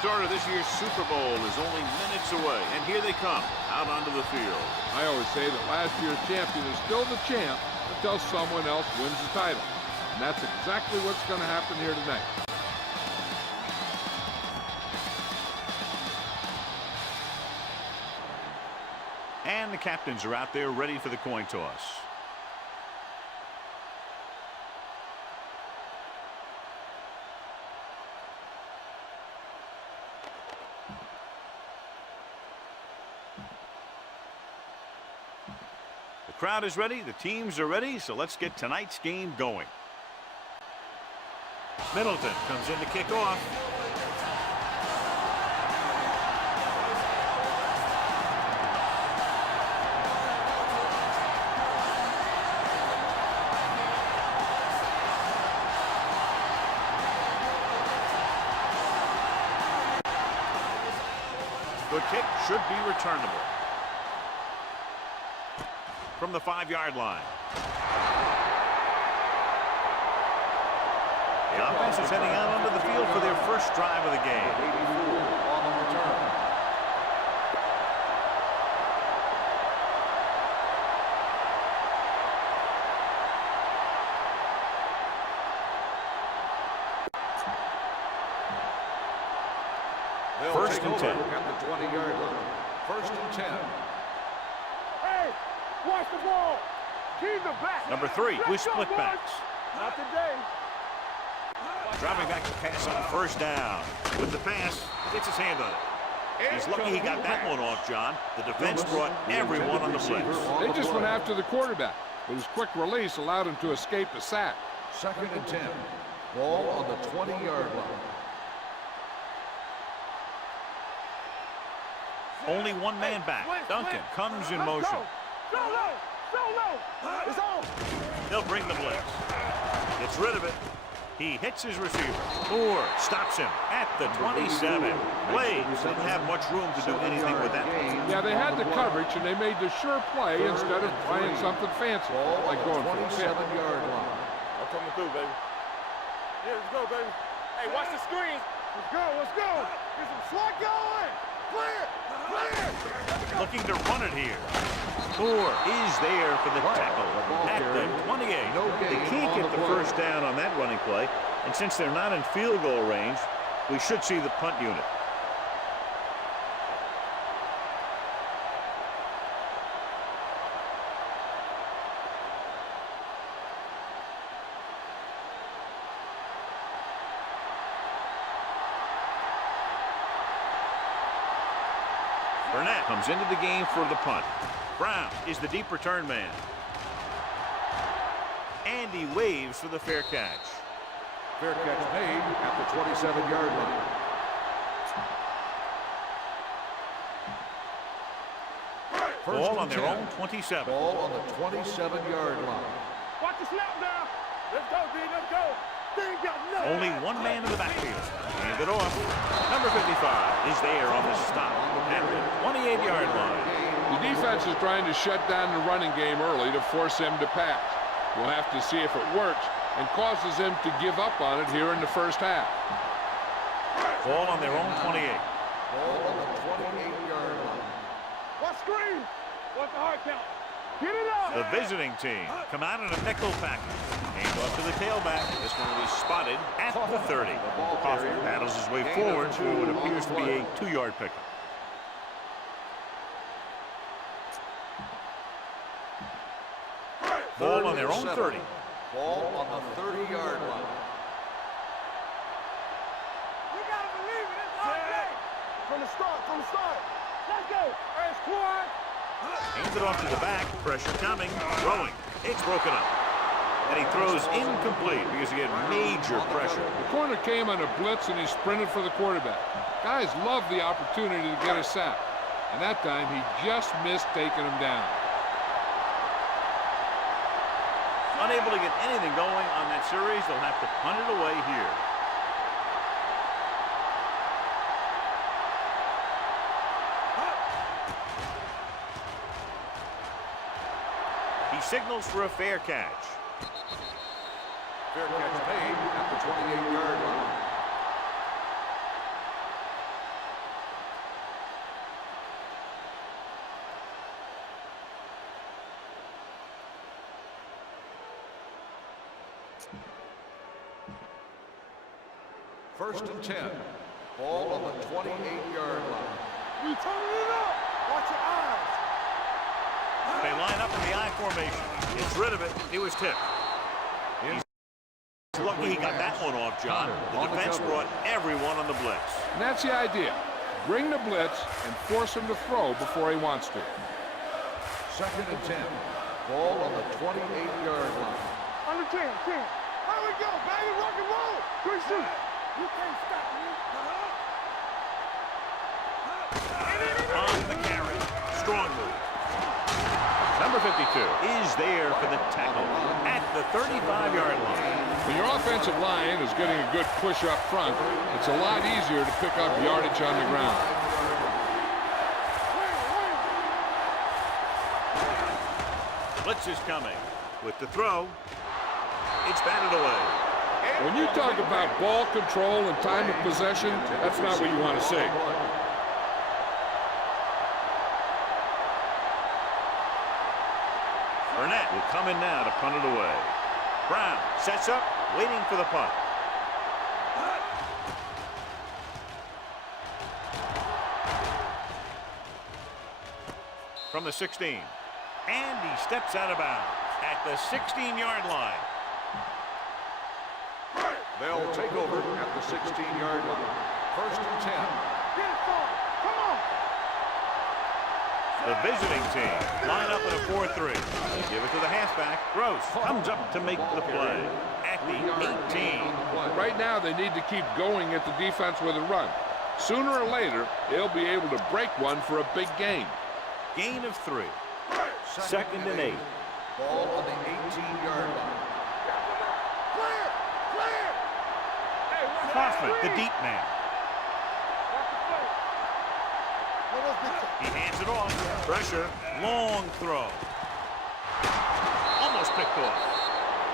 Start of this year's Super Bowl is only minutes away, and here they come out onto the field. I always say that last year's champion is still the champ until someone else wins the title. And that's exactly what's going to happen here tonight. And the captains are out there ready for the coin toss. The crowd is ready, the teams are ready, so let's get tonight's game going. Middleton comes in to kick off. Good kick, should be returnable. From the 5-yard line. The offense is heading out onto the field for their first drive of the game. On the return. First and 10. At the 20-yard line. First and 10. Hey, watch the ball. Keep the back. Number 3 with split backs. Not today. Dropping back to pass on first down. With the pass, gets his hand on it. He's lucky he got that one off, John. The defense brought everyone on the blitz. They just went after the quarterback, but his quick release allowed him to escape the sack. Second and 10. Ball on the 20-yard line. Only one man back. Duncan comes in motion. Go low. Go low. It's on. They'll bring the blitz. Gets rid of it. He hits his receiver. Moore stops him at the 27. Blades didn't have much room to do anything with that. Yeah, they had the coverage, and they made the sure play instead of trying something fancy, like going for the 27-yard line. I'm coming through, baby. Yeah, let's go, baby. Hey, watch the screen. Let's go. Let's go. Get some slot going. Clear. Clear. Looking to run it here. Moore is there for the tackle at the 28. They can't get the first down on that running play, and since they're not in field goal range, we should see the punt unit. Burnett comes into the game for the punt. Brown is the deep return man. And he waves for the fair catch. Fair catch made at the 27-yard line. Ball on their own 27. Ball on the 27-yard line. Watch the snap now. Let's go, D. Let's go. They ain't got nothing. Only one man in the backfield. Hand it off. Number 55 is there on the stop at the 28-yard line. The defense is trying to shut down the running game early to force him to pass. We'll have to see if it works and causes him to give up on it here in the first half. Ball on their own 28. Ball on the 28-yard line. Watch screen. Watch the hard count. Get it up. The visiting team come out in a nickel package. Hand off to the tailback. This one will be spotted at the 30. Coffee paddles his way forward to what appears to be a 2-yard pickup. Ball on their own 30. Ball on the 30-yard line. You gotta believe it. It's our day. From the start. From the start. Let's go. Hey, squad. Hands it off to the back. Pressure coming. Throwing. It's broken up. And he throws incomplete because he had major pressure. The corner came on a blitz and he sprinted for the quarterback. Guys love the opportunity to get a sack. And that time he just missed taking him down. Unable to get anything going on that series, they'll have to punt it away here. He signals for a fair catch. Fair catch made at the 28-yard line. First and 10. Ball on the 28-yard line. We turning it up. Watch your eyes. They line up in the I formation. Gets rid of it. It was tipped. He's lucky he got that one off, John. The defense brought everyone on the blitz. And that's the idea. Bring the blitz and force him to throw before he wants to. Second and 10. Ball on the 28-yard line. Under 10. Here we go, baby. Rock and roll. Good shoot. You can't stop me. On the carry. Strong move. Number 52 is there for the tackle at the 35-yard line. When your offensive line is getting a good push up front, it's a lot easier to pick up yardage on the ground. Blitz is coming. With the throw, it's batted away. When you talk about ball control and time of possession, that's not what you want to see. Burnett will come in now to punt it away. Brown sets up, waiting for the punt. From the 16. And he steps out of bounds at the 16-yard line. They'll take over at the 16-yard line. First and 10. Get it, son. Come on. The visiting team line up in a 4-3. Give it to the halfback. Gross comes up to make the play at the 18. Right now, they need to keep going at the defense with a run. Sooner or later, they'll be able to break one for a big gain. Gain of 3. Second and 8. Ball on the 18-yard line. Clear. Hey, watch Hoffman, that the screen. deep man. Watch the play. Let us be He hands it off. Pressure. Long throw. Almost picked off.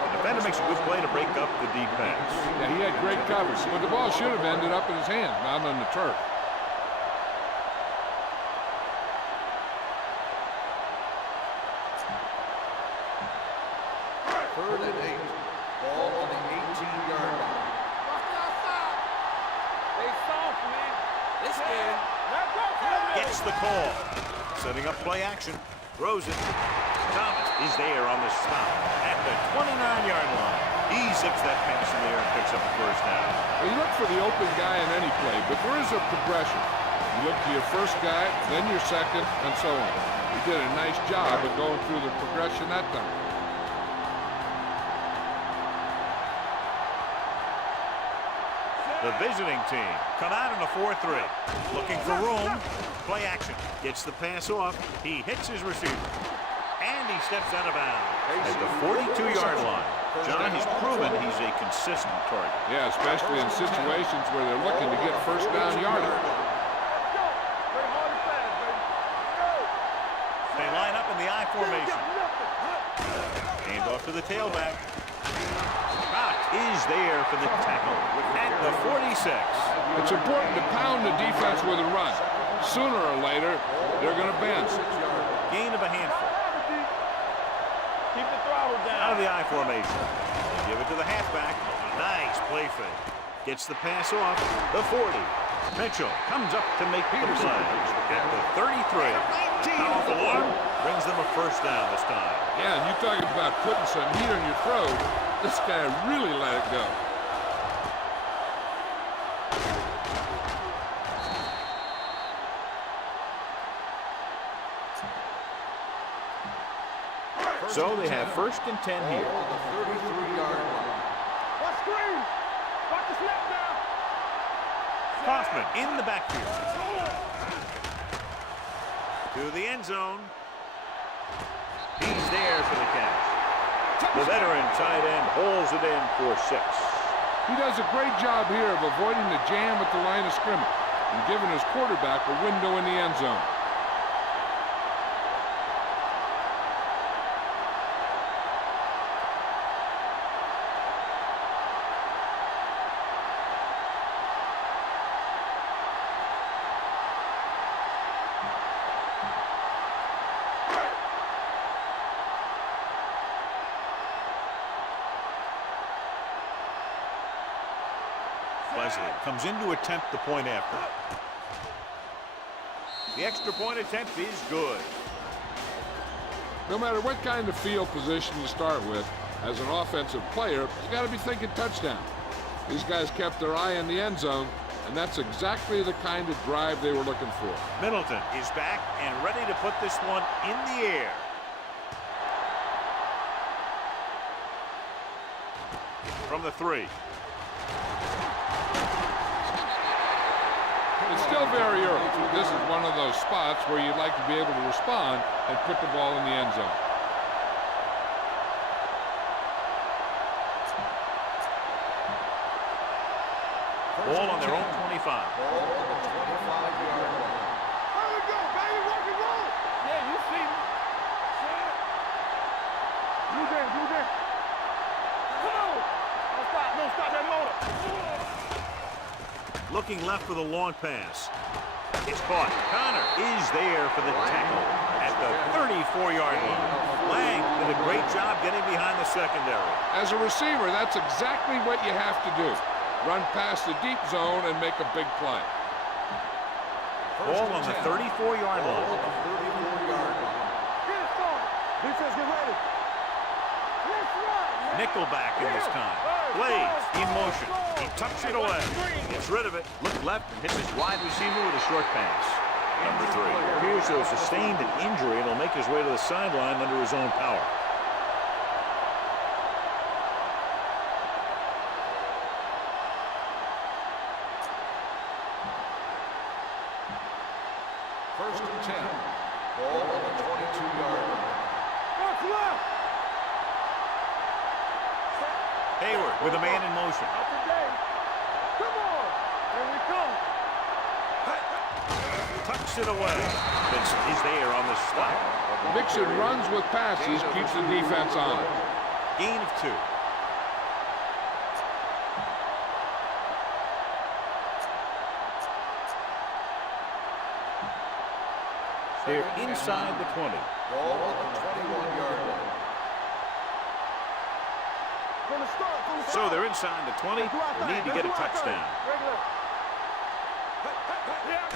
The defender makes a good play to break up the deep pass. Yeah, he had great coverage, but the ball should have ended up in his hand, not on the turf. Third and 8. Ball on the 18-yard line. Watch the outside. They soft, man. This man. Let go. Gets the call. Setting up play action. Throws it. Thomas is there on the stop at the 29-yard line. He zips that pass in the air and picks up the first down. Well, you look for the open guy in any play, but there is a progression. You look to your first guy, then your second, and so on. He did a nice job of going through the progression that time. The visiting team come out in a 4-3. Looking for room. Play action. Gets the pass off. He hits his receiver. And he steps out of bounds at the 42-yard line. John, he's proven he's a consistent target. Yeah, especially in situations where they're looking to get first down yardage. Let's go. Play hard and fast, baby. Let's go. They line up in the I formation. Nothing. Hand off to the tailback. Scott is there for the tackle at the 46. It's important to pound the defense with a run. Sooner or later, they're going to bend. Gain of a handful. Keep the throttle down. Out of the I formation. They give it to the halfback. Nice play fake. Gets the pass off. The 40. Mitchell comes up to make the play at the 33. Powerful arm brings them a first down this time. Yeah, and you talking about putting some heat on your throat. This guy really let it go. So they have first and 10 here. On the 33-yard line. Watch screen. Watch the snap down. Hoffman in the backfield. To the end zone. He's there for the catch. The veteran tight end holds it in for 6. He does a great job here of avoiding the jam at the line of scrimmage and giving his quarterback a window in the end zone. wisely. Comes in to attempt the point after. The extra point attempt is good. No matter what kind of field position you start with, as an offensive player, you got to be thinking touchdown. These guys kept their eye on the end zone, and that's exactly the kind of drive they were looking for. Middleton is back and ready to put this one in the air. From the 3. It's still very early. This is one of those spots where you'd like to be able to respond and put the ball in the end zone. Ball on their own 25. Ball on the 25-yard line. There we go, baby. Rock and roll. Yeah, you see me. Move in, move in. Come on. Don't stop, don't stop that motor. Looking left for the long pass. It's caught. Connor is there for the tackle at the 34-yard line. Lang did a great job getting behind the secondary. As a receiver, that's exactly what you have to do. Run past the deep zone and make a big play. Ball on the 34-yard line. Ball on the 34-yard line. Get it started. Defense, get ready. Let's run. Nickelback in this time. Blaze in motion. He tucks it away. Gets rid of it. Look left and hits his wide receiver with a short pass. Number 3 appears to have sustained an injury and will make his way to the sideline under his own power. First and 10. Ball on the 22-yard line. What's left? Hayward with a man in motion. Not today. Come on. Here we come. Tucks it away. Vincent is there on the stop. Mixing runs with passes keeps the defense on it. Gain of 2. They're inside the 20. Ball on the 21-yard line. From the start, from the So start. they're inside the 20. They need to get a touchdown. Regular. Yeah,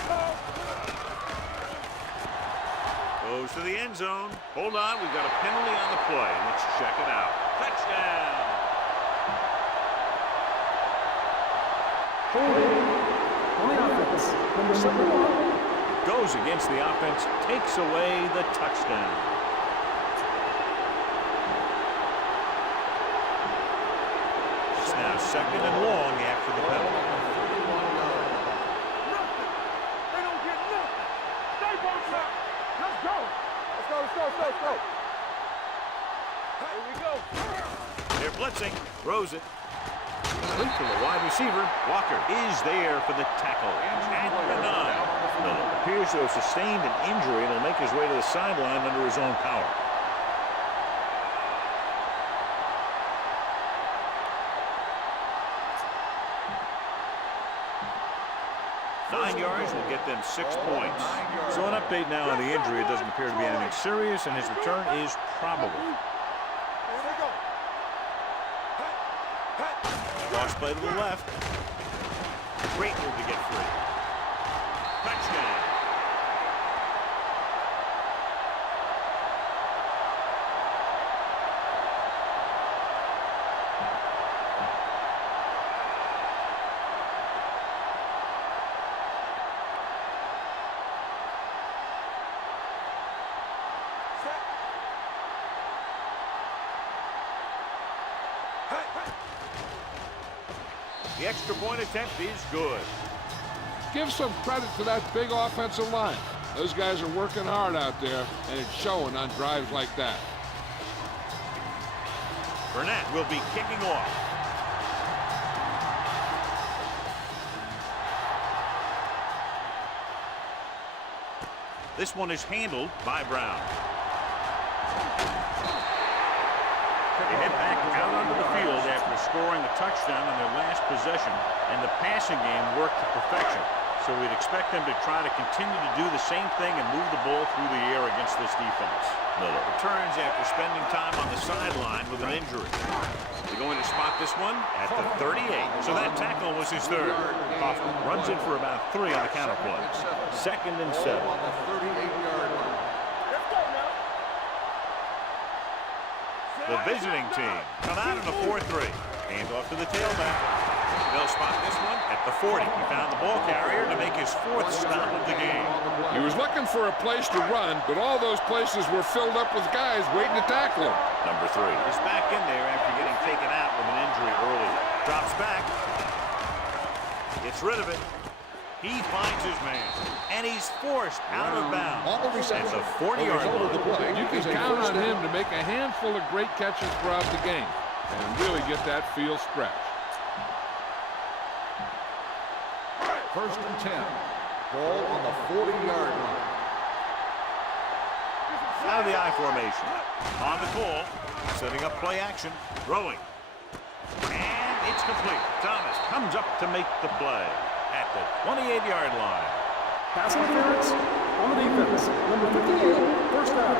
Goes to the end zone. Hold on, we've got a penalty on the play. Let's check it out. Touchdown! Goes against the offense, takes away the touchdown. It's now 2nd and long after the penalty. They don't get nothing. Stay both up. Let's go. Let's go. Here we go. They're blitzing. Throws it. Complete from the wide receiver. Walker is there for the tackle. At the 9. Miller appears to have sustained an injury and will make his way to the sideline under his own power. Nine yards will get them 6 points. So an update now on the injury. It doesn't appear to be anything serious, and his return is probable. Here we go. Cross play to the left. Great move to get free. Touchdown. The extra point attempt is good. Give some credit to that big offensive line. Those guys are working hard out there, and it's showing on drives like that. Burnett will be kicking off. This one is handled by Brown. They head back out onto the field after scoring a touchdown on their last possession, and the passing game worked to perfection. So we'd expect them to try to continue to do the same thing and move the ball through the air against this defense. Miller returns after spending time on the sideline with an injury. They're going to spot this one at the 38. So that tackle was his third. Hoffman runs it for about 3 on the counterplay. 2nd and 7. On the 38-yard line. The visiting team come out in a 4-3. Hands off to the tailback. They'll spot this one at the 40. He found the ball carrier to make his 4th stop of the game. He was looking for a place to run, but all those places were filled up with guys waiting to tackle him. Number 3 is back in there after getting taken out with an injury earlier. Drops back. Gets rid of it. He finds his man, and he's forced out of bounds at the 40-yard line. You can count on him to make a handful of great catches throughout the game and really get that field stretched. 1st and 10. Ball on the 40-yard line. Out of the I formation. On the call. Setting up play action. Throwing. And it's complete. Thomas comes up to make the play at the 28-yard line. Pass interference on the defense. Number 58, first down.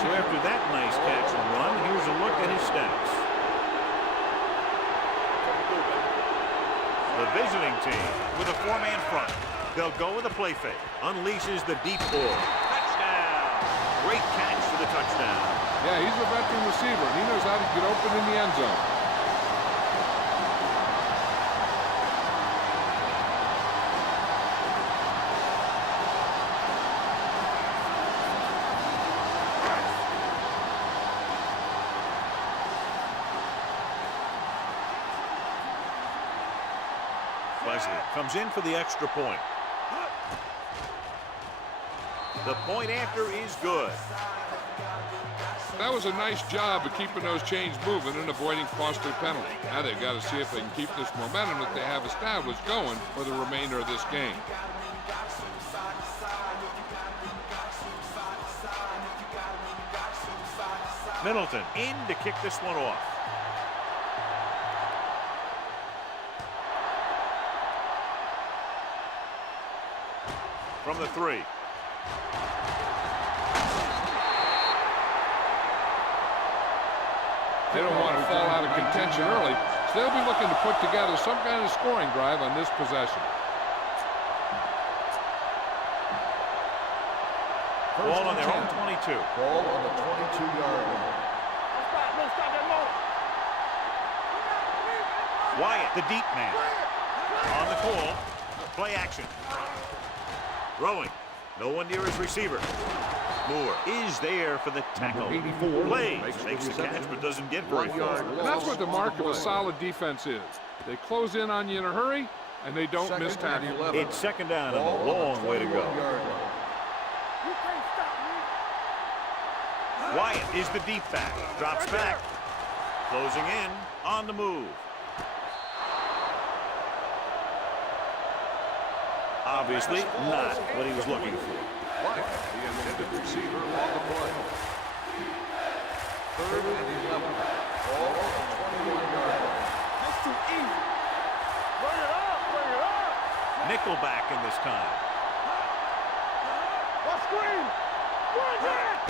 So after that nice catch and run, here's a look at his stats. The visiting team with a 4-man front. They'll go with a play fake. Unleashes the deep ball. Touchdown. Great catch for the touchdown. Yeah, he's a veteran receiver, and he knows how to get open in the end zone. Wesley comes in for the extra point. The point after is good. That was a nice job of keeping those chains moving and avoiding costly penalty. Now they've got to see if they can keep this momentum that they have established going for the remainder of this game. Middleton in to kick this one off. From the 3. They don't want to fall out of contention early, so they'll be looking to put together some kind of scoring drive on this possession. Ball on their own 22. Ball on the 22-yard line. Wyatt, the deep man. On the call. Play action. Throwing. No one near his receiver. Moore is there for the tackle. 84. Plays. Makes the catch, but doesn't get very far. And that's what the mark of a solid defense is. They close in on you in a hurry, and they don't miss tackle. It's 2nd down and a long way to go. Wyatt is the deep back. Drops back. Closing in. On the move. Obviously not what he was looking for. Wyatt, the intended receiver on the play. 3rd and 11. Ball on the 21-yard line. That's too easy. Bring it up, bring it up. Nickelback in this time. What screen? Where's that?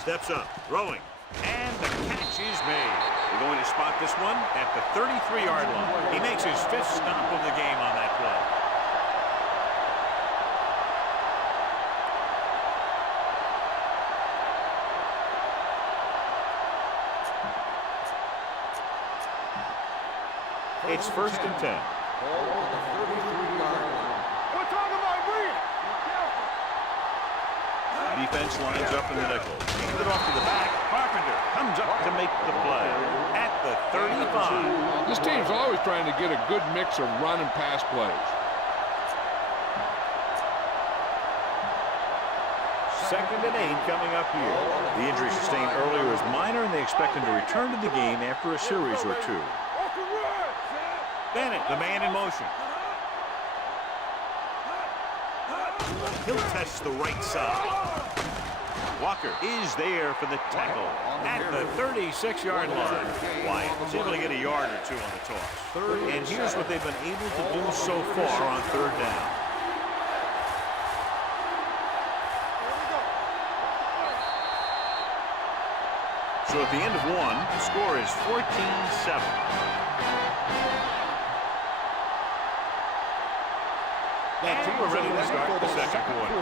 Steps up. Throwing. And the catch is made. They're going to spot this one at the 33-yard line. He makes his 5th stop of the game on that play. It's 1st and 10. Ball on the 33-yard line. We're talking about bring it. Defense lines up in the nickel. Hands it off to the back. Carpenter comes up to make the play at the 35. This team's always trying to get a good mix of run and pass plays. 2nd and 8 coming up here. The injury sustained earlier is minor, and they expect him to return to the game after a series or 2. Bennett, the man in motion. He'll test the right side. Walker is there for the tackle at the 36-yard line. Wyatt was able to get a yard or two on the toss. And here's what they've been able to do so far on third down. So at the end of one, the score is 14-7. And we're ready to start the second quarter.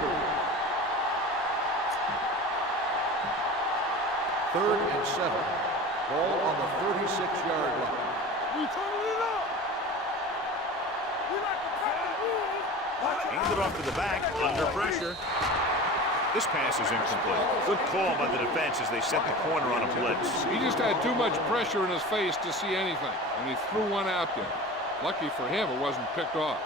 3rd and 7. Ball on the 36-yard line. We turning it up. We like the pass. Handed off to the back, under pressure. This pass is incomplete. Good call by the defense as they set the corner on a blitz. He just had too much pressure in his face to see anything, and he threw one out there. Lucky for him, it wasn't picked off.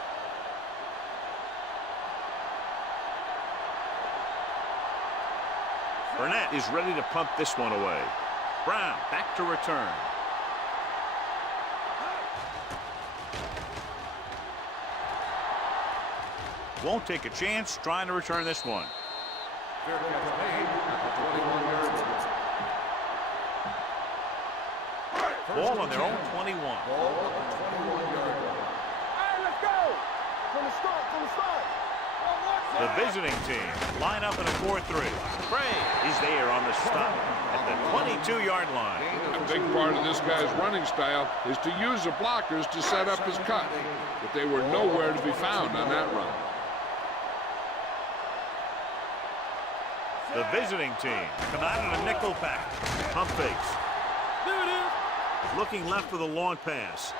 Burnett is ready to punt this one away. Brown back to return. Won't take a chance trying to return this one. Fair catch made at the 21-yard line. Ball on their own 21. Ball on the 21-yard line. Hey, let's go. From the start, from the start. The visiting team line up in a 4-3. Bray is there on the stop at the 22-yard line. A big part of this guy's running style is to use the blockers to set up his cut, but they were nowhere to be found on that run. The visiting team come out in a nickel pack. Pump fakes. There it is. Looking left for the long pass.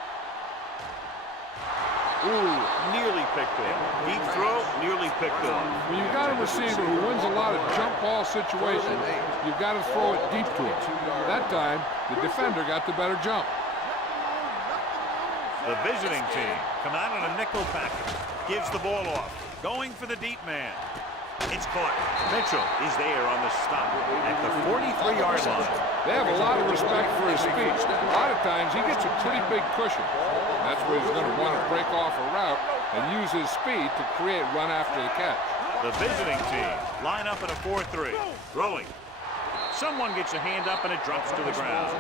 Ooh, nearly picked off. Deep throw, nearly picked off. When you've got a receiver who wins a lot of jump ball situations, you've got to throw it deep to him. That time, the defender got the better jump. The visiting team come out in a nickel package. Gives the ball off. Going for the deep man. It's caught. Mitchell is there on the stop at the 43-yard line. They have a lot of respect for his speed. A lot of times, he gets a pretty big cushion. That's where he's going to want to break off a route and use his speed to create run after the catch. The visiting team line up in a 4-3. Throwing. Someone gets a hand up and it drops to the ground.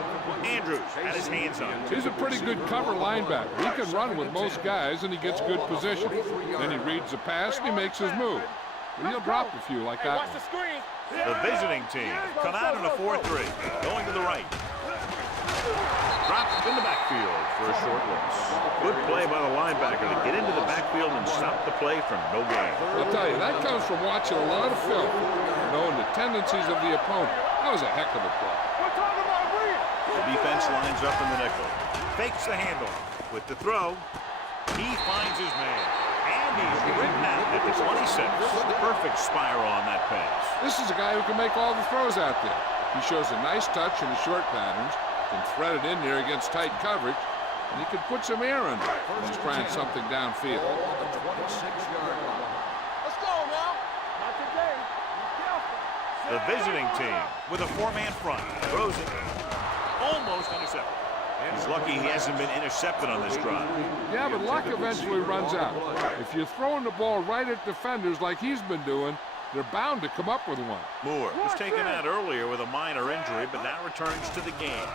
Andrews had his hands on it. He's a pretty good cover linebacker. He can run with most guys and he gets good position. Then he reads the pass and he makes his move. But he'll drop a few like that one. Watch the screen. The visiting team come out in a 4-3. Going to the right. Dropped in the backfield for a short loss. Good play by the linebacker to get into the backfield and stop the play from no gain. I'll tell you, that comes from watching a lot of film, knowing the tendencies of the opponent. That was a heck of a play. We're talking about real. The defense lines up in the nickel. Fakes the handoff. With the throw, he finds his man. And he's written out at the 26. The perfect spiral on that pass. This is a guy who can make all the throws out there. He shows a nice touch in the short patterns, can thread it in there against tight coverage, and he can put some air under it when he's trying something downfield. Ball on the 26-yard line. Let's go now. Not today. Be careful. The visiting team with a four-man front. Throws it. Almost intercepted. He's lucky he hasn't been intercepted on this drive. Yeah, but luck eventually runs out. If you're throwing the ball right at defenders like he's been doing, they're bound to come up with one. Moore was taken out earlier with a minor injury, but now returns to the game.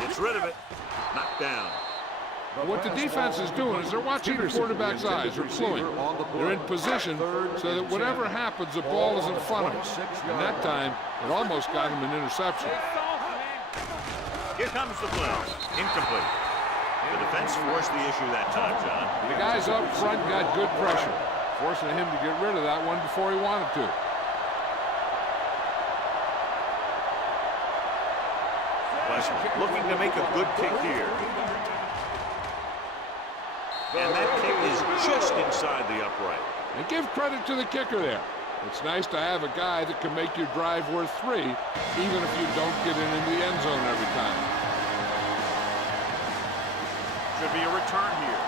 Gets rid of it. Knocked down. What the defense is doing is they're watching the quarterback's eyes. They're cluing. They're in position so that whatever happens, the ball is in front of them. And that time, it almost got him an interception. Here comes the blitz. Incomplete. The defense forced the issue that time, John. The guys up front got good pressure, forcing him to get rid of that one before he wanted to. But looking to make a good kick here. And that kick is just inside the upright. And give credit to the kicker there. It's nice to have a guy that can make your drive worth 3, even if you don't get it into the end zone every time. Should be a return here.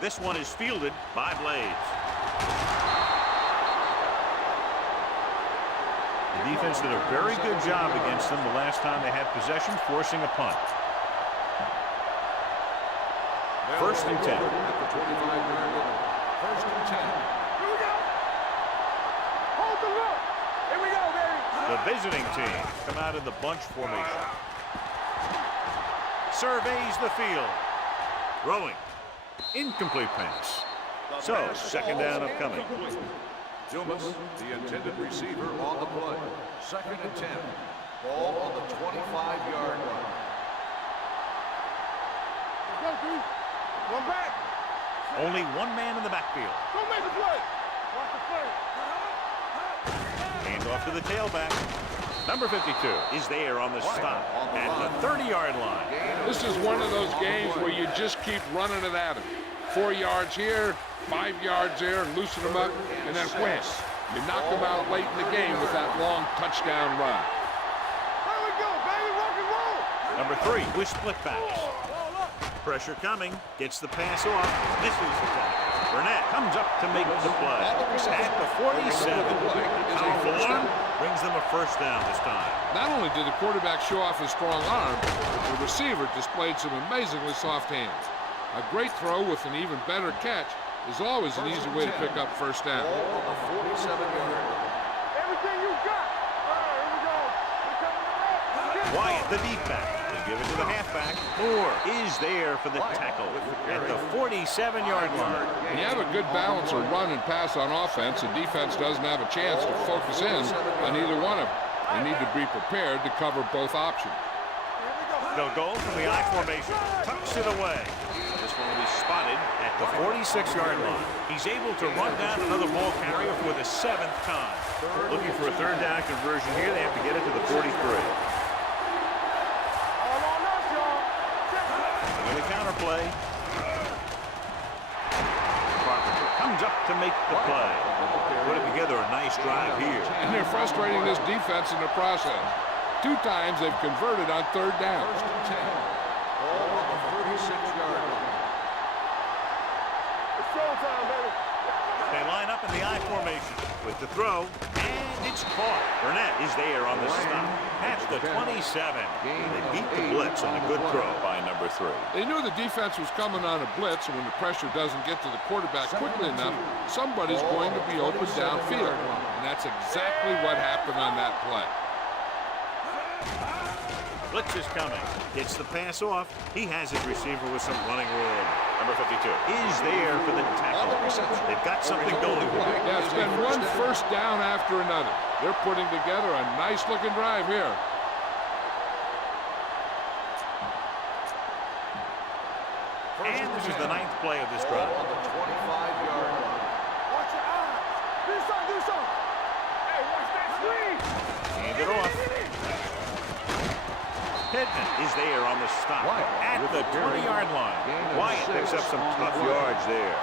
This one is fielded by Blades. The defense did a very good job against them the last time they had possession, forcing a punt. First and 10. At the 25-yard line. 1st and 10. The visiting team come out in the bunch formation. Surveys the field. Throwing. Incomplete pass. So, second down upcoming. Dumas, the intended receiver on the play. 2nd and 10. Ball on the 25-yard line. Go, dude. One back. Only one man in the backfield. Go make a play. Watch the play. Hand off to the tailback. Number 52 is there on the stop at the 30-yard line. This is one of those games where you just keep running it at him. 4 yards here, 5 yards there, loosen them up, and then wham. You knock them out late in the game with that long touchdown run. Here we go, baby. Rock and roll. Number 3 with split backs. Pressure coming, gets the pass off, misses the tackle. Burnett comes up to make the play. At the 47, powerful arm brings them a first down this time. Not only did the quarterback show off his strong arm, but the receiver displayed some amazingly soft hands. A great throw with an even better catch is always an easy way to pick up first down. Everything you got. All right, here we go. Wyatt, the deep back. They give it to the halfback. Moore is there for the tackle at the 47-yard line. When you have a good balance of run and pass on offense, the defense doesn't have a chance to focus in on either one of them. They need to be prepared to cover both options. They'll go from the I formation. Tucks it away. This one will be spotted at the 46-yard line. He's able to run down another ball carrier for the 7th time. Looking for a third down conversion here. They have to get it to the 43. The counter play. Carpenter comes up to make the play. Putting together a nice drive here. And they're frustrating this defense in the process. 2 times they've converted on third down. Ball on the 36-yard line. It's showtime, baby. They line up in the I formation with the throw, and it's caught. Burnett is there on the stop at the 27. They beat the blitz on a good throw by number 3. They knew the defense was coming on a blitz, and when the pressure doesn't get to the quarterback quickly enough, somebody's going to be open downfield. And that's exactly what happened on that play. Blitz is coming. Gets the pass off. He has his receiver with some running room. Number 52 is there for the tackle. They've got something going. Yeah, it's been one first down after another. They're putting together a nice-looking drive here. And this is the 9th play of this drive. On the 25-yard line. Watch your eyes. Do something, do something. Hey, watch that screen. Hand it off. Pittman is there on the stop at the 20-yard line. Wyatt picks up some tough yards there.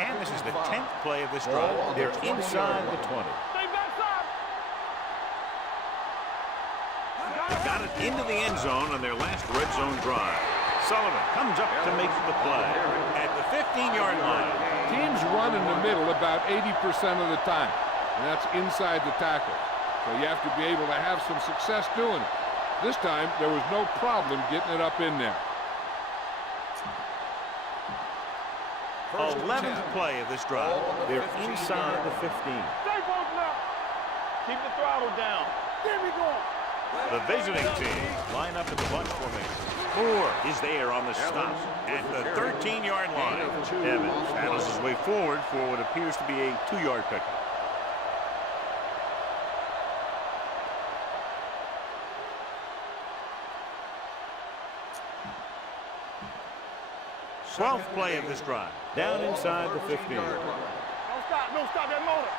And this is the 10th play of this drive. They're inside the 20. Stay backside. They got it into the end zone on their last red zone drive. Sullivan comes up to make the play at the 15-yard line. Teams run in the middle about 80% of the time, and that's inside the tackle. So you have to be able to have some success doing it. This time, there was no problem getting it up in there. 11th play of this drive. They're inside the 15. Stay focused now. Keep the throttle down. Get me going. The visiting team line up in the bunch formation. Moore is there on the stop at the 13-yard line. Evans battles his way forward for what appears to be a 2-yard pickup. Twelfth play of this drive. Down inside the 15. Don't stop. Don't stop that motor.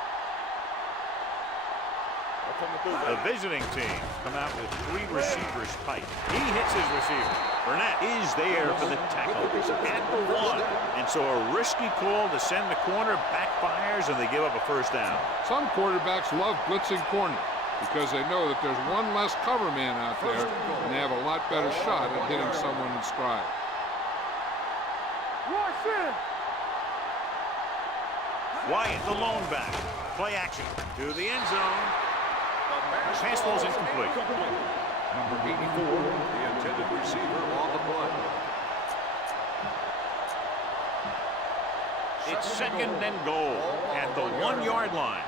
The visiting team come out with 3 receivers tight. He hits his receiver. Burnett is there for the tackle at the 1. And so a risky call to send the corner backfires, and they give up a first down. Some quarterbacks love blitzing corners because they know that there's one less cover man out there, and they have a lot better shot at hitting someone in stride. Wyatt, the lone back. Play action to the end zone. Pass ball's incomplete. Number 84, the intended receiver on the play. It's second and goal at the 1-yard line.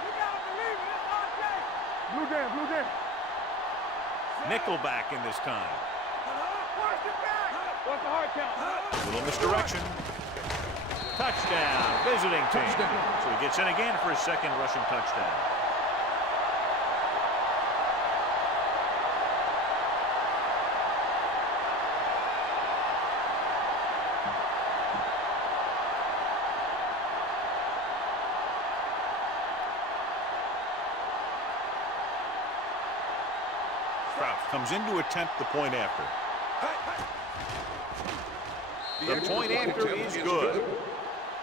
Blue game, blue game. Nickelback in this time. What's the hard count? Little misdirection. Touchdown, visiting team. So he gets in again for his second rushing touchdown. Comes in to attempt the point after. The point after is good.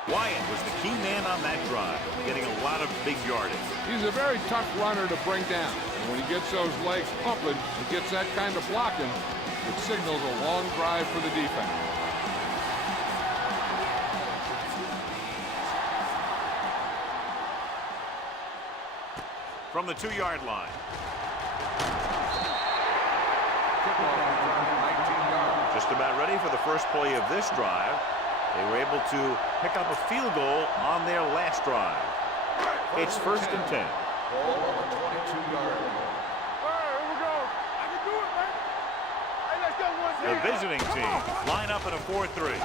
Wyatt was the key man on that drive, getting a lot of big yardage. He's a very tough runner to bring down. And when he gets those legs pumping and gets that kind of blocking, it signals a long drive for the defense. From the 2-yard line. Just about ready for the first play of this drive. They were able to pick up a field goal on their last drive. It's first and 10. Ball on the 22-yard line. All right, here we go. I can do it, man. Hey, let's go one The team. visiting team line up in a 4-3.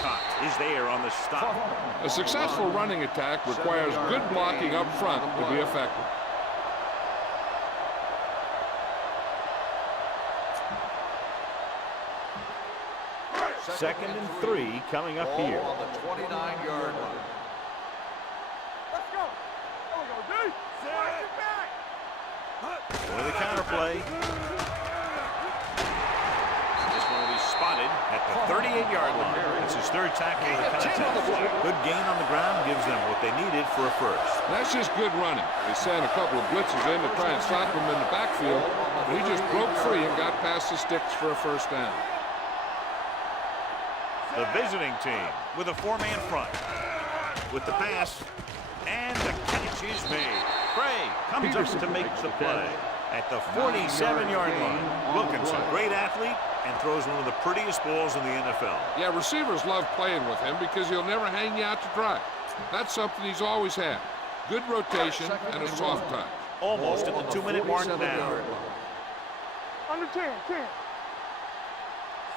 Cox is there on the stop. A successful running attack requires good blocking up front to be effective. Second and 3 coming up Ball here. on the 29-yard line. Let's go. There we go, D. Watch it back. With the counterplay. This one will be spotted at the 38-yard line. It's his third tackle of the contest. Good gain on the ground gives them what they needed for a first. That's just good running. They sent a couple of blitzes in to try and stop him in the backfield, but he just broke free and got past the sticks for a first down. The visiting team with a 4-man front. With the pass, and the catch is made. Craig comes up to make the play at the 47-yard line. Wilkinson, great athlete, and throws one of the prettiest balls in the NFL. Yeah, receivers love playing with him because he'll never hang you out to dry. That's something he's always had. Good rotation and a soft touch. Almost at the 2-minute mark now. Under 10, 10.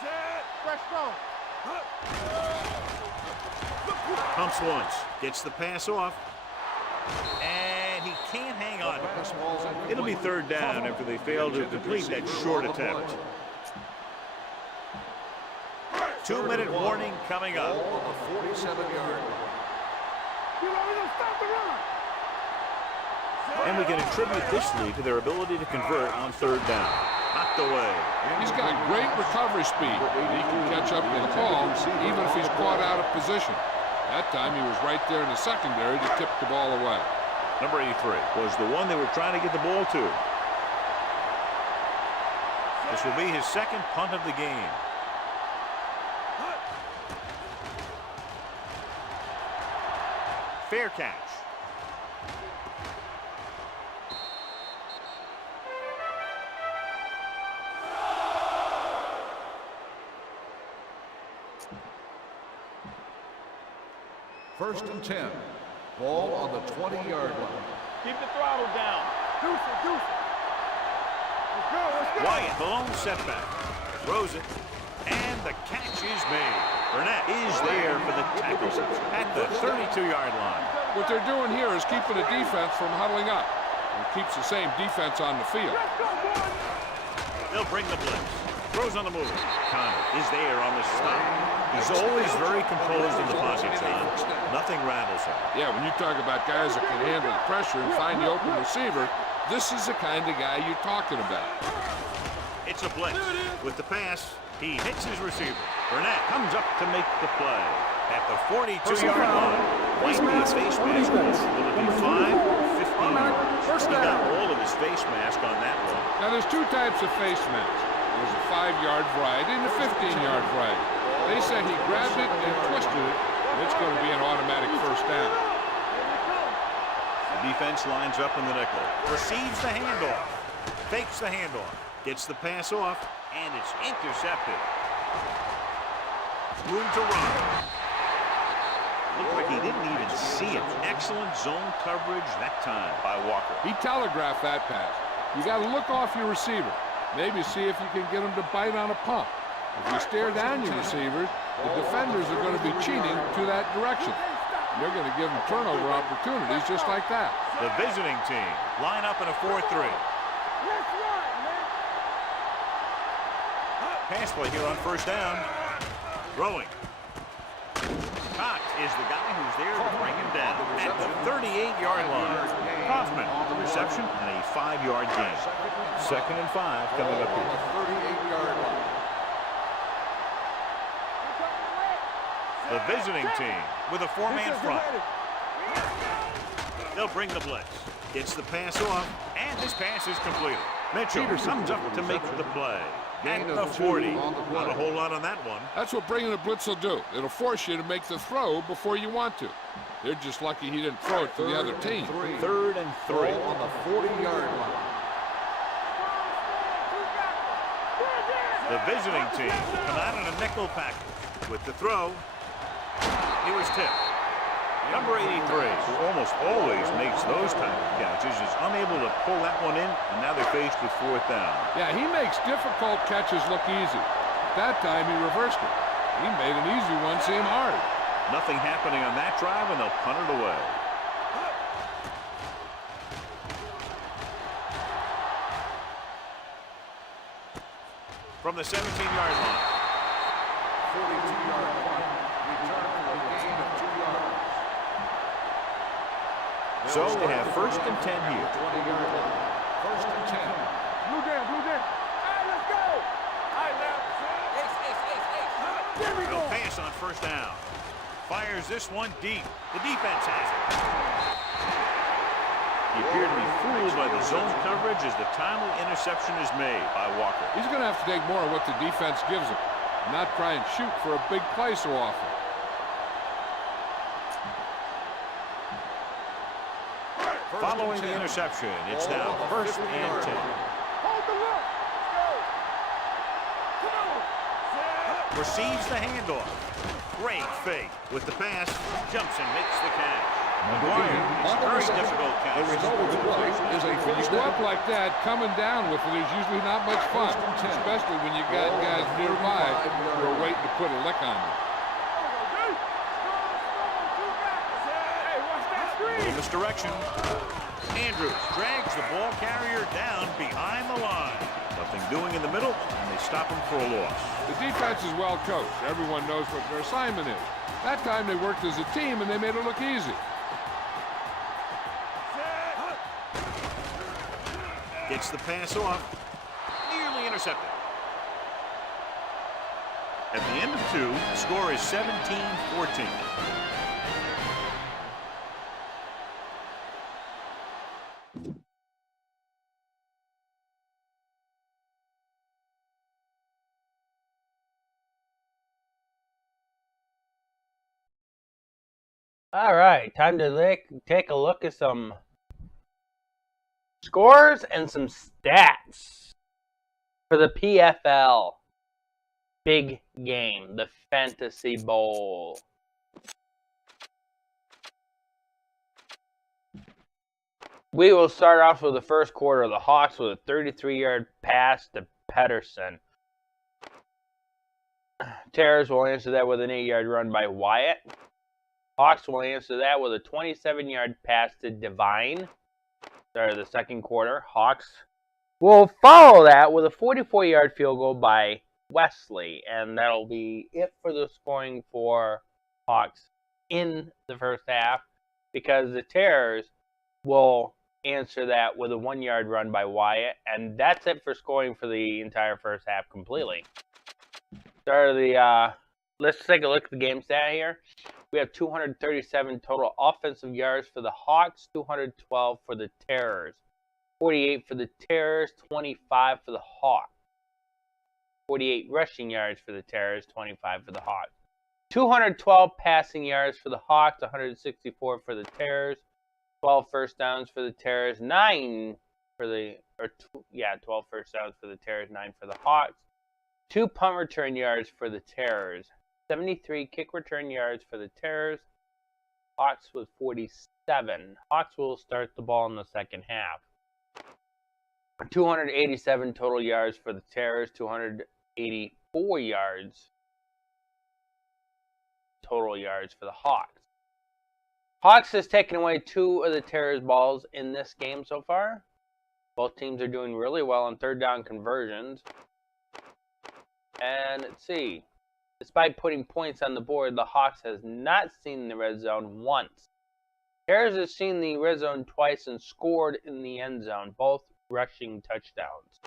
Set. Fresh throw. Pumps once, gets the pass off, and he can't hang on. It'll be third down after they fail to complete that short attempt. 2-minute warning coming up. Ball on the 47-yard line. Stop the run. And we can attribute this lead to their ability to convert on third down. Knocked away. He's got great recovery speed. He can catch up to the ball even if he's caught out of position. That time he was right there in the secondary to tip the ball away. Number 83 was the one they were trying to get the ball to. This will be his second punt of the game. Fair catch. First and 10. Ball on the 20-yard line. Keep the throttle down. Deuce it, deuce it. Let's go, let's go. Wyatt, the lone setback. Throws it, and the catch is made. Burnett is there for the tackle at the 32-yard line. What they're doing here is keeping the defense from huddling up. It keeps the same defense on the field. Let's go, boys. They'll bring the blitz. Throws on the move. Connor is there on the stop. He's always very composed in the pocket, John. Nothing rattles him. Yeah, when you talk about guys that can handle the pressure and find the open receiver, this is the kind of guy you're talking about. It's a blitz. With the pass, he hits his receiver. Burnett comes up to make the play at the 42-yard line. Might be a face mask. Will it be 5 or 15 yards? He got all of his face mask on that one. Now, there's two types of face masks. There's a 5-yard variety and a 15-yard variety. They said he grabbed it and twisted it, and it's going to be an automatic first down. The defense lines up in the nickel. Receives the handoff. Fakes the handoff. Gets the pass off, and it's intercepted. Room to run. Looked like he didn't even see it. Excellent zone coverage that time by Walker. He telegraphed that pass. You got to look off your receiver. Maybe see if you can get him to bite on a pump. If you stare down your receivers, the defenders are going to be cheating to that direction. They're going to give them turnover opportunities just like that. The visiting team line up in a 4-3. Pass play here on first down. Throwing. Cox is the guy who's there to bring him down at the 38-yard line. Kaufman, the reception, and a 5-yard gain. 2nd and 5 coming up here. 38-yard line. The visiting team with a 4-man front. They'll bring the blitz. Gets the pass off, and this pass is completed. Mitchell comes up to make the play. At the 40. Not a whole lot on that one. That's what bringing a blitz will do. It'll force you to make the throw before you want to. They're just lucky he didn't throw it to the other team. 3rd and 3. On the 40-yard line. The visiting team will come out in a nickel package. With the throw, it was tipped. Number 83, who almost always makes those type of catches, is unable to pull that one in, and now they're faced with 4th down. Yeah, he makes difficult catches look easy. That time he reversed it. He made an easy one seem hard. Nothing happening on that drive, and they'll punt it away. From the 17-yard line. 42-yard line. Return for a gain of 2 yards. So they have 1st and 10 here. 20-yard line. 1st and 10. Blue down, blue down. All right, let's go. All right, now. There we go. No pass on 1st down. Fires this one deep. The defense has it. He appeared to be fooled by the zone coverage as the timely interception is made by Walker. He's going to have to take more of what the defense gives him, not try and shoot for a big play so often. Following the interception, it's now 1st and 10. Hold the look. Come on. Receives the handoff. Great fake with the pass. Jumps and makes the catch. McGuire is very difficult catch. The result of the play is a When you go up like that, coming down with it is usually not much fun, especially when you got guys nearby who are waiting to put a lick on them. Hey, watch that screen. Little misdirection. Andrews drags the ball carrier down behind the line. Nothing doing in the middle, and they stop him for a loss. The defense is well coached. Everyone knows what their assignment is. That time they worked as a team and they made it look easy. Gets the pass off. Nearly intercepted. At the end of 2, the score is 17-14. All right, time to take a look at some scores and some stats for the PFL big game, the Fantasy Bowl. We will start off with the first quarter. The Hawks with a 33-yard pass to Pedersen. Terrors will answer that with an 8-yard run by Wyatt. Hawks will answer that with a 27-yard pass to Devine. Start of the second quarter. Hawks will follow that with a 44-yard field goal by Wesley. And that'll be it for the scoring for Hawks in the first half, because the Terrors will answer that with a 1-yard run by Wyatt. And that's it for scoring for the entire first half completely. Start of the let's take a look at the game stat here. We have 237 total offensive yards for the Hawks, 212 for the Terrors. 48 for the Terrors, 25 for the Hawks. 48 rushing yards for the Terrors, 25 for the Hawks. 212 passing yards for the Hawks, 164 for the Terrors. 12 first downs for the Terrors, 12 first downs for the Terrors, 9 for the Hawks. 2 punt return yards for the Terrors. 73 kick return yards for the Terrors, Hawks with 47. Hawks will start the ball in the second half. 287 total yards for the Terrors, 284 yards total yards for the Hawks. Hawks has taken away 2 of the Terrors' balls in this game so far. Both teams are doing really well on third down conversions. And let's see. Despite putting points on the board, the Hawks has not seen the red zone once. Terrors has seen the red zone twice and scored in the end zone, both rushing touchdowns.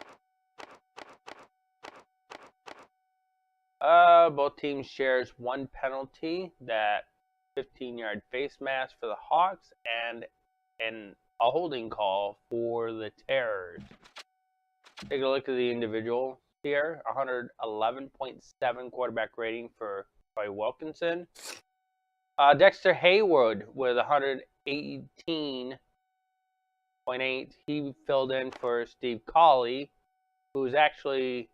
Both teams shares 1 penalty, that 15-yard face mask for the Hawks, and a holding call for the Terrors. Take a look at the individual here. 111.7 quarterback rating for Troy Wilkinson. Dexter Haywood with 118.8. He filled in for Steve Colley, who's actually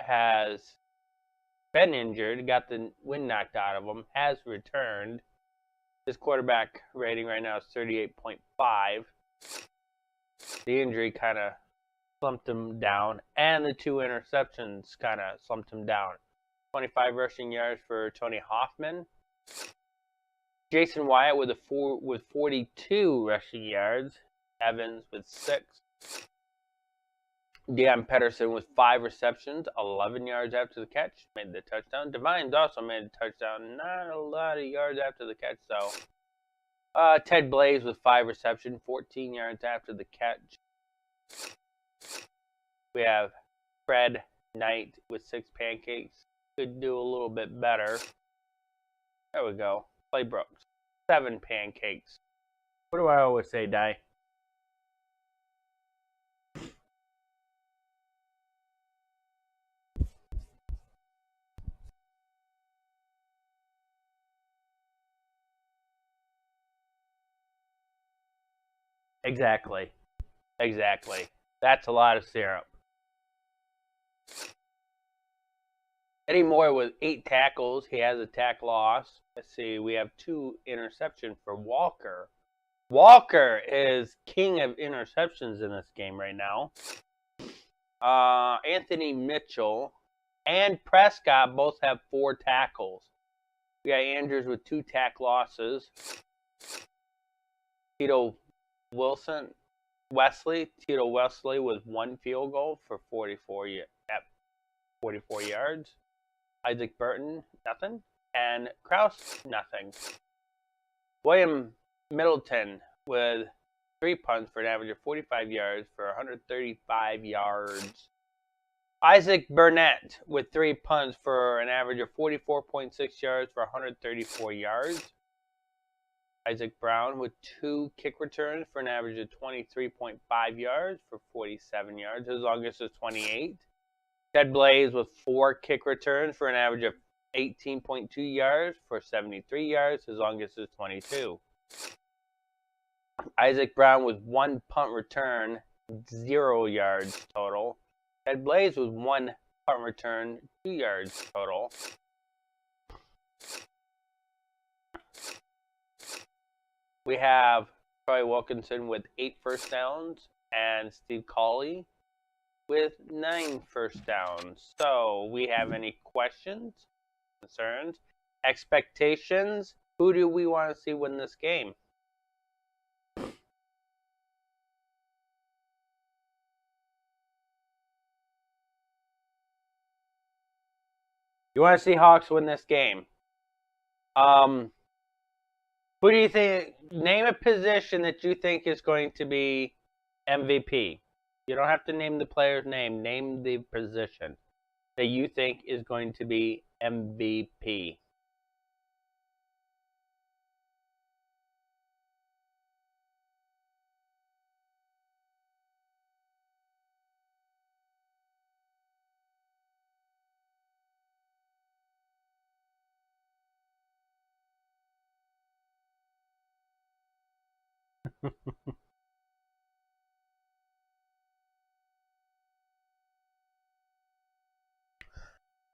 has been injured, got the wind knocked out of him, has returned. His quarterback rating right now is 38.5. The injury kind of slumped him down, and the 2 interceptions kind of slumped him down. 25 rushing yards for Tony Hoffman. Jason Wyatt with 42 rushing yards. Evans with 6. Deion Pedersen with 5 receptions, 11 yards after the catch, made the touchdown. Devines also made the touchdown, not a lot of yards after the catch, though. Ted Blaze with 5 receptions, 14 yards after the catch. We have Fred Knight with 6 pancakes. Could do a little bit better. There we go. Clay Brooks, 7 pancakes. What do I always say, Di? Exactly. That's a lot of syrup. Eddie Moore with 8 tackles. He has a tackle loss. Let's see. We have 2 interceptions for Walker. Walker is king of interceptions in this game right now. Anthony Mitchell and Prescott both have 4 tackles. We got Andrews with 2 tackle losses. Tito Wesley with 1 field goal for 44 yards. Isaac Burton, nothing. And Krause, nothing. William Middleton with 3 punts for an average of 45 yards for 135 yards. Isaac Burnett with 3 punts for an average of 44.6 yards for 134 yards. Isaac Brown with 2 kick returns for an average of 23.5 yards for 47 yards. His longest is 28. Ted Blaze with 4 kick returns for an average of 18.2 yards for 73 yards. His longest is 22. Isaac Brown with 1 punt return, 0 yards total. Ted Blaze with 1 punt return, 2 yards total. We have Troy Wilkinson with 8 first downs and Steve Colley with 9 first downs. So, we have any questions, concerns, expectations? Who do we want to see win this game? You want to see Hawks win this game? Who do you think? Name a position that you think is going to be MVP. You don't have to name the player's name. Name the position that you think is going to be MVP.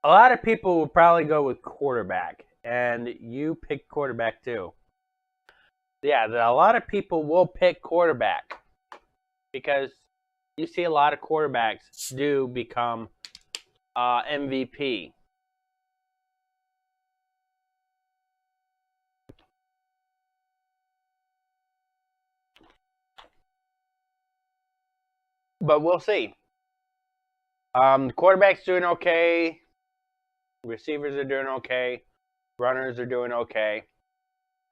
A lot of people will probably go with quarterback, and you pick quarterback too. Yeah, a lot of people will pick quarterback because you see a lot of quarterbacks do become MVP. But we'll see. The quarterback's doing okay. Receivers are doing okay. Runners are doing okay.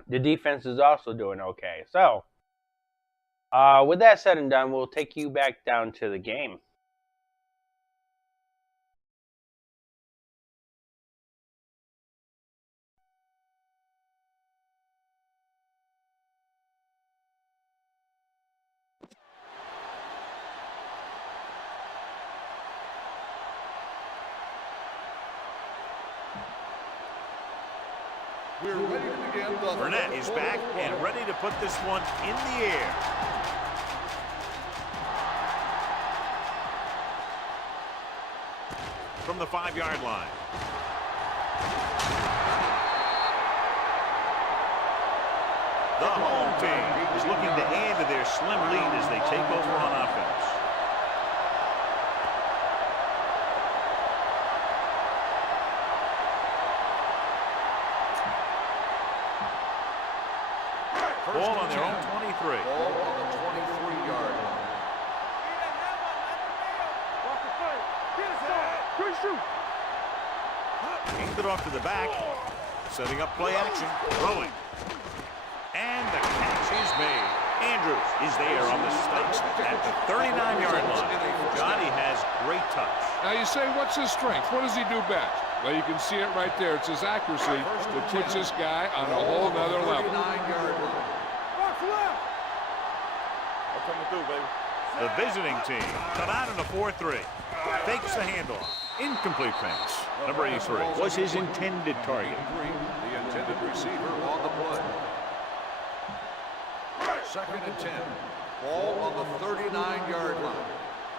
The defense is also doing okay. So, with that said and done, we'll take you back down to the game. We're ready to begin the Burnett is back and ready to put this one in the air. From the 5-yard line. The home team is looking to add to their slim lead as they take over on offense. Ball on their own 23. Ball on the 23-yard line. Handed it off to the back. Setting up play action. Throwing. And the catch is made. Andrews is there on the stumps at the 39-yard line. Johnny has great touch. Now you say, what's his strength? What does he do best? Well, you can see it right there. It's his accuracy that puts this guy on a whole nother level. 39-yard line. I'm coming through, baby. The visiting team come out in a 4-3. Fakes the handoff. Incomplete pass. Number 83 was his intended target. The intended receiver on the play. Second and 10. Ball on the 39-yard line.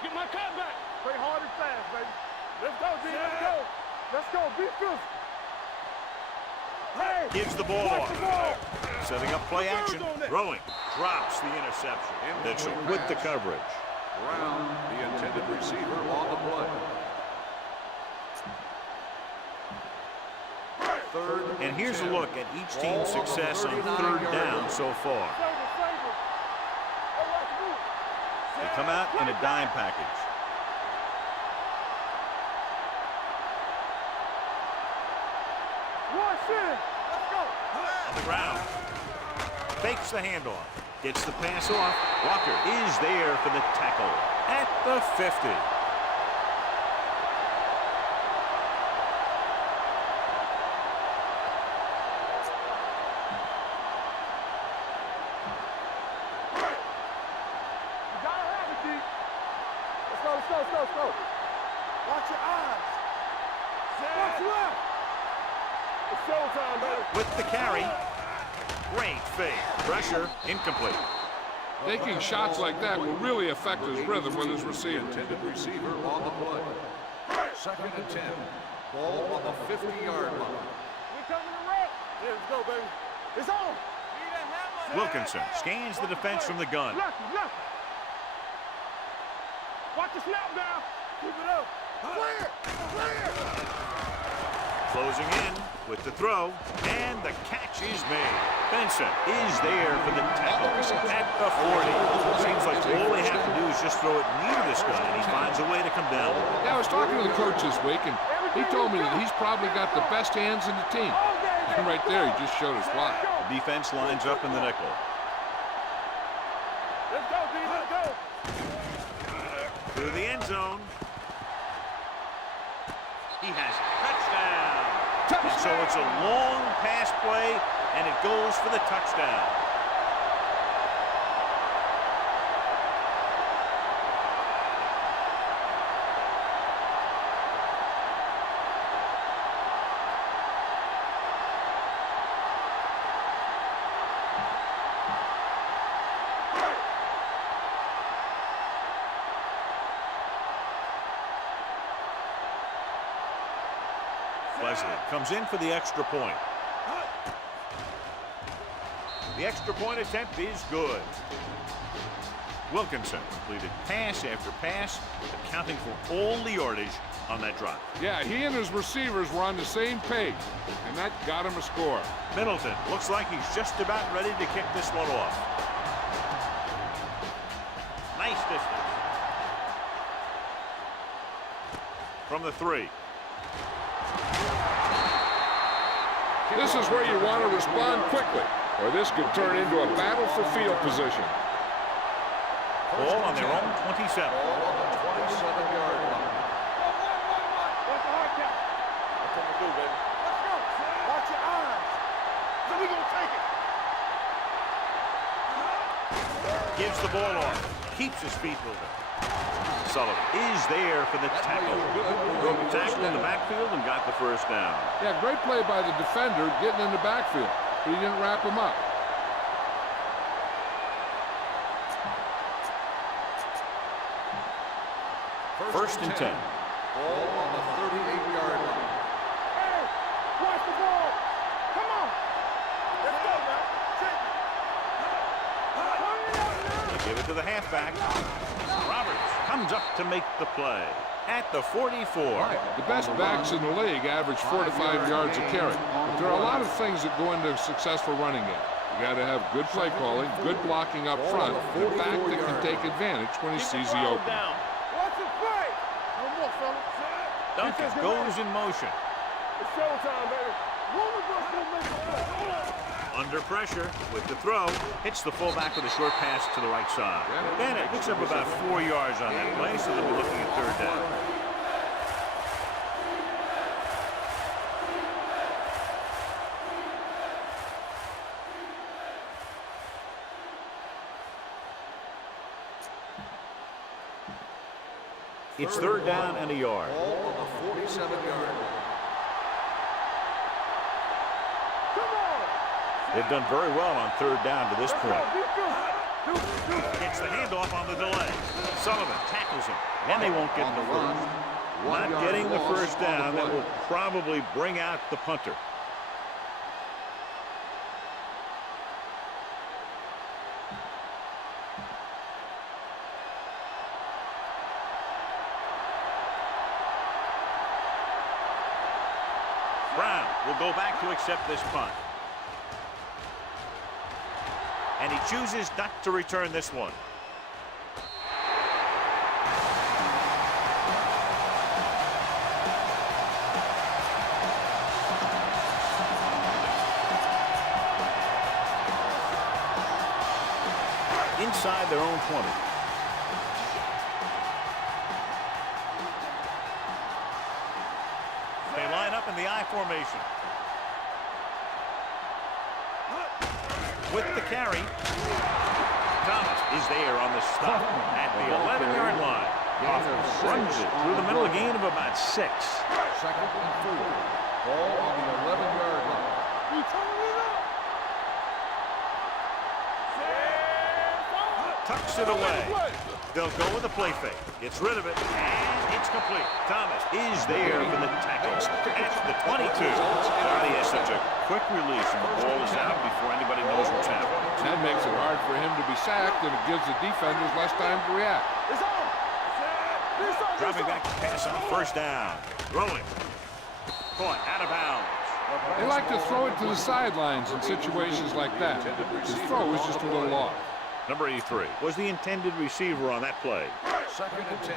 Get my cut back. Play hard and fast, baby. Let's go, G. Let's go. Let's go. Be fierce. Hey, Gives the ball watch the ball. off. Setting up play action. Throwing. Drops the interception. Mitchell with the coverage. Brown, the intended receiver on the play. Third And here's a 10. look at each team's Ball on the success on 39-yard third down line. so far. They come out in a dime package. On the ground. Fakes the handoff. Gets the pass off. Walker is there for the tackle at the 50. Let's go. Watch your eyes. Watch left. It's showtime, baby. With the carry. Great fake. Pressure incomplete. Taking shots like that will really affect his rhythm with his receiver. Intended receiver on the play. Second and 10. Ball on the 50-yard line. We coming to rock. Yeah, let's go, baby. It's on. Wilkinson scans the defense from the gun. Left. Watch the snap down. Keep it up. Clear. Closing in with the throw, and the catch is made. Benson is there for the tackle at the 40. Seems like all they have to do is just throw it near this guy, and he finds a way to come down. Yeah, I was talking to the coach this week, and he told me that he's probably got the best hands in the team. And right there, he just showed us why. The defense lines up in the nickel. Let's go, D. Let's go. To the end zone. He has touchdown. And so it's a long pass play, and it goes for the touchdown. Leslie comes in for the extra point. The extra point attempt is good. Wilkinson completed pass after pass, accounting for all the yardage on that drive. Yeah, he and his receivers were on the same page, and that got him a score. Middleton looks like he's just about ready to kick this one off. Nice distance. From the 3. This is where you want to respond quickly, or this could turn into a battle for field position. Ball on their own 27. Ball on the 27-yard line. What's the hard count? That's what we do, baby. Let's go. Watch your eyes. So we gonna take it. Gives the ball off. Keeps his feet moving. Sullivan is there for the tackle. Broke a tackle in the backfield and got the first down. Yeah, great play by the defender getting in the backfield, but he didn't wrap him up. First and 10. Ball on the 38-yard line. Hey, watch the ball. Come on. Let's go now. Take it. They give it to the halfback. Roberts comes up to make the play at the 44. The best backs in the league average 4 to 5 yards a carry. But there are a lot of things that go into a successful running game. You got to have good play calling, good blocking up front, and a back that can take advantage when he sees the open. Watch the play. No more, fellas. Duncan goes in motion. It's showtime, baby. One of us will make a play. Under pressure with the throw. Hits the fullback with a short pass to the right side. Bennett picks up about 4 yards on that play, so they'll be looking at third down. It's third down and a yard. Ball on the 47-yard line. They've done very well on third down to this point. Gets the handoff on the delay. Sullivan tackles him, and they won't get the first. Not getting the first down, that will probably bring out the punter. Brown will go back to accept this punt. And he chooses not to return this one. Inside their own 20. They line up in the I formation. With the carry, Thomas is there on the stop at the 11-yard line. Runs it through the middle, a gain of about 6. Second and 4. Ball on the 11-yard line. Tucks it away. They'll go with a play fake. Gets rid of it, and it's complete. Thomas is there for the tackle at the 22. God, he has such a quick release, and the ball is out before anybody knows what's happening. That makes it hard for him to be sacked, and it gives the defenders less time to react. Dropping back to pass on first down. Throwing. Caught out of bounds. They like to throw it to the sidelines in situations like that. His throw was just a little off. Number 83 was the intended receiver on that play. Second and 10.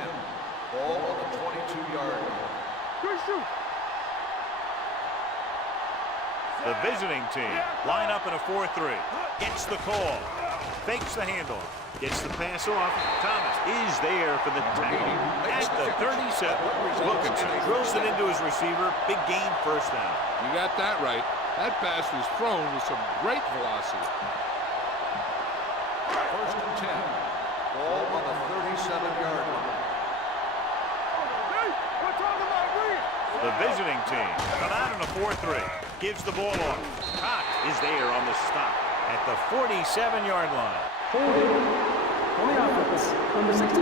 Ball on the 22-yard line. Good shoot. The visiting team line up in a 4-3. Gets the call. Fakes the handoff. Gets the pass off. Thomas is there for the tackle at the 37. Wilkinson drills it into his receiver. Big gain, first down. You got that right. That pass was thrown with some great velocity. First and 10. Ball on the 37-yard line. Hey, we're talking about Green. The visiting team come out in a 4-3. Gives the ball off. Cox is there on the stop at the 47-yard line. Holding on the offense. Number 61.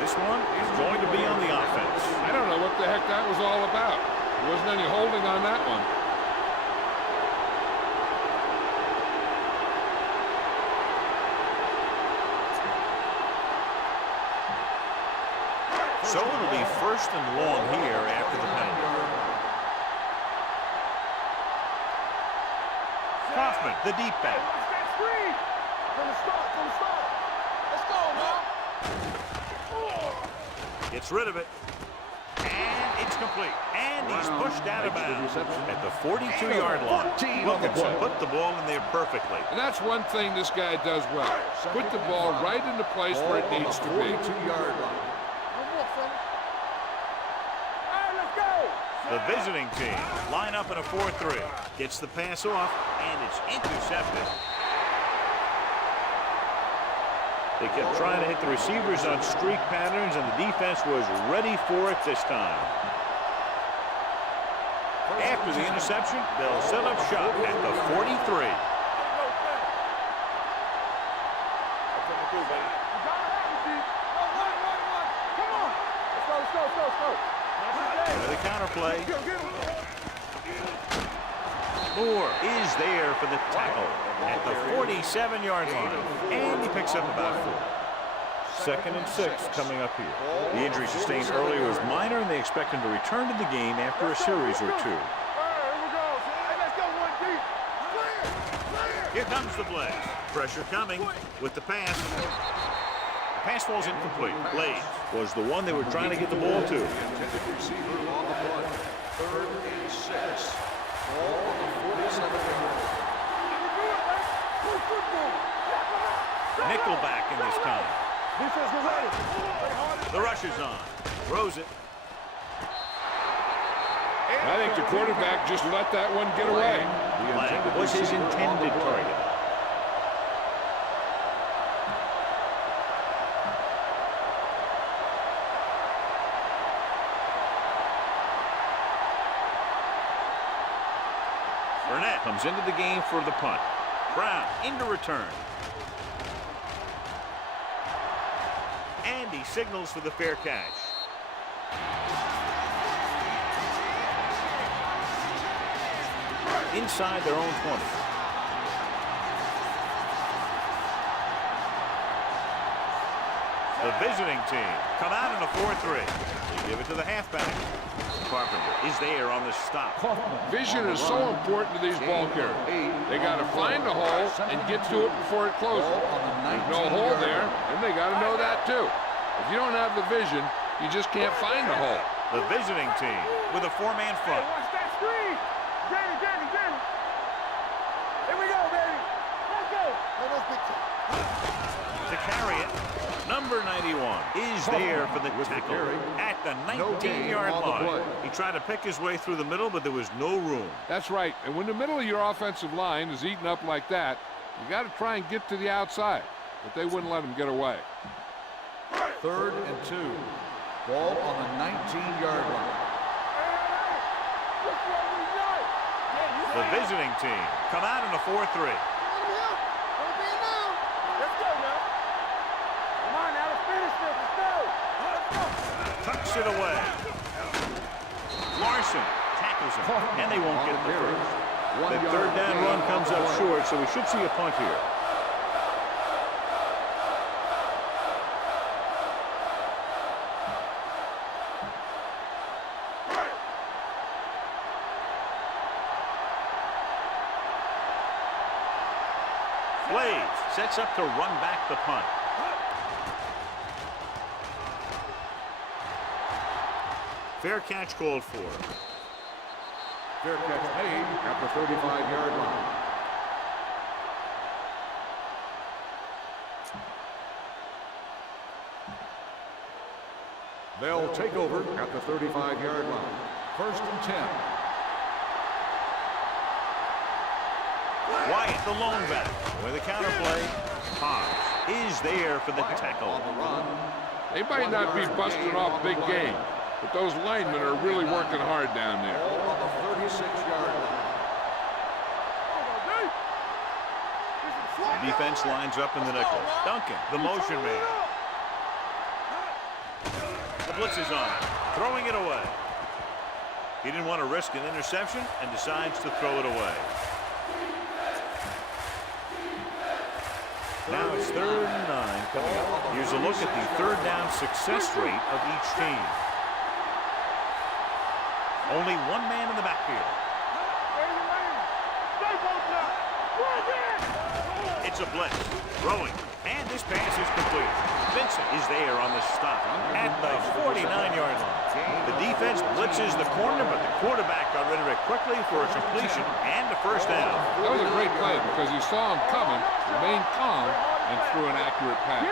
This one is going to be on the offense. I don't know what the heck that was all about. There wasn't any holding on that one. So it'll be first and long here after the penalty. Kaufman, the deep back. Watch that screen. From the start, from the start. Let's go, man. Gets rid of it. And it's complete. And he's pushed out of bounds at the 42-yard line. Wilkinson put the ball in there perfectly. And that's one thing this guy does well. Put the ball right in the place where it needs to be. 42-yard line. The visiting team line up in a 4-3. Gets the pass off, and it's intercepted. They kept trying to hit the receivers on streak patterns, and the defense was ready for it this time. After the interception, they'll set up shop at the 43. With the counter play. Moore is there for the tackle at the 47-yard line. And he picks up about 4. 2nd and 6 coming up here. The injury sustained earlier was minor, and they expect him to return to the game after a series or 2. Here comes the blitz. Pressure coming with the pass. The pass falls incomplete. Blades was the one they were trying to get the ball to. Intended receiver on the play. 3rd and 6. Ball on the 47-yard line. Nickelback in this time. The rush is on. Throws it. I think the quarterback just let that one get away. Flag was his intended target. Burnett comes into the game for the punt. Brown into return. And he signals for the fair catch. Inside their own 20. The visiting team come out in a 4-3. They give it to the halfback. Carpenter is there on the stop. Vision is so important to these ball carriers. They got to find the hole and get to it before it closes. There's no hole there, and they got to know that too. If you don't have the vision, you just can't find the hole. The visiting team with a 4-man front. Watch that screen. Jamie. Here we go, baby. Let's go. To carry it, number 91 is there for the tackle at the 19-yard line. He tried to pick his way through the middle, but there was no room. That's right. And when the middle of your offensive line is eaten up like that, you got to try and get to the outside. But they wouldn't let him get away. 3rd and 2. Ball on the 19-yard line. The visiting team come out in a 4-3. Let's go now. Come on now, let's finish this. Let's go. Tucks it away. Larson tackles him, and they won't get the first. That 3rd down run comes up short, so we should see a punt here. Blades sets up to run back the punt. Fair catch called for. Fair catch made at the 35-yard line. They'll take over at the 35-yard line. 1st and 10. Wyatt, the lone back, with a counter play. Hobbs is there for the tackle. On the run. They might not be busting off big game, but those linemen are really working hard down there. Ball on the 36-yard line. The defense lines up in the nickel. Duncan, the motion man. The blitz is on, throwing it away. He didn't want to risk an interception and decides to throw it away. Now it's 3rd and 9 coming up. Here's a look at the third down success rate of each team. Only one man in the backfield. It's a blitz. Throwing. And this pass is complete. Vincent is there on the stop at the 49-yard line. The defense blitzes the corner, but the quarterback got rid of it quickly for a completion and a first down. That was a great play because he saw him coming, remained calm, and threw an accurate pass.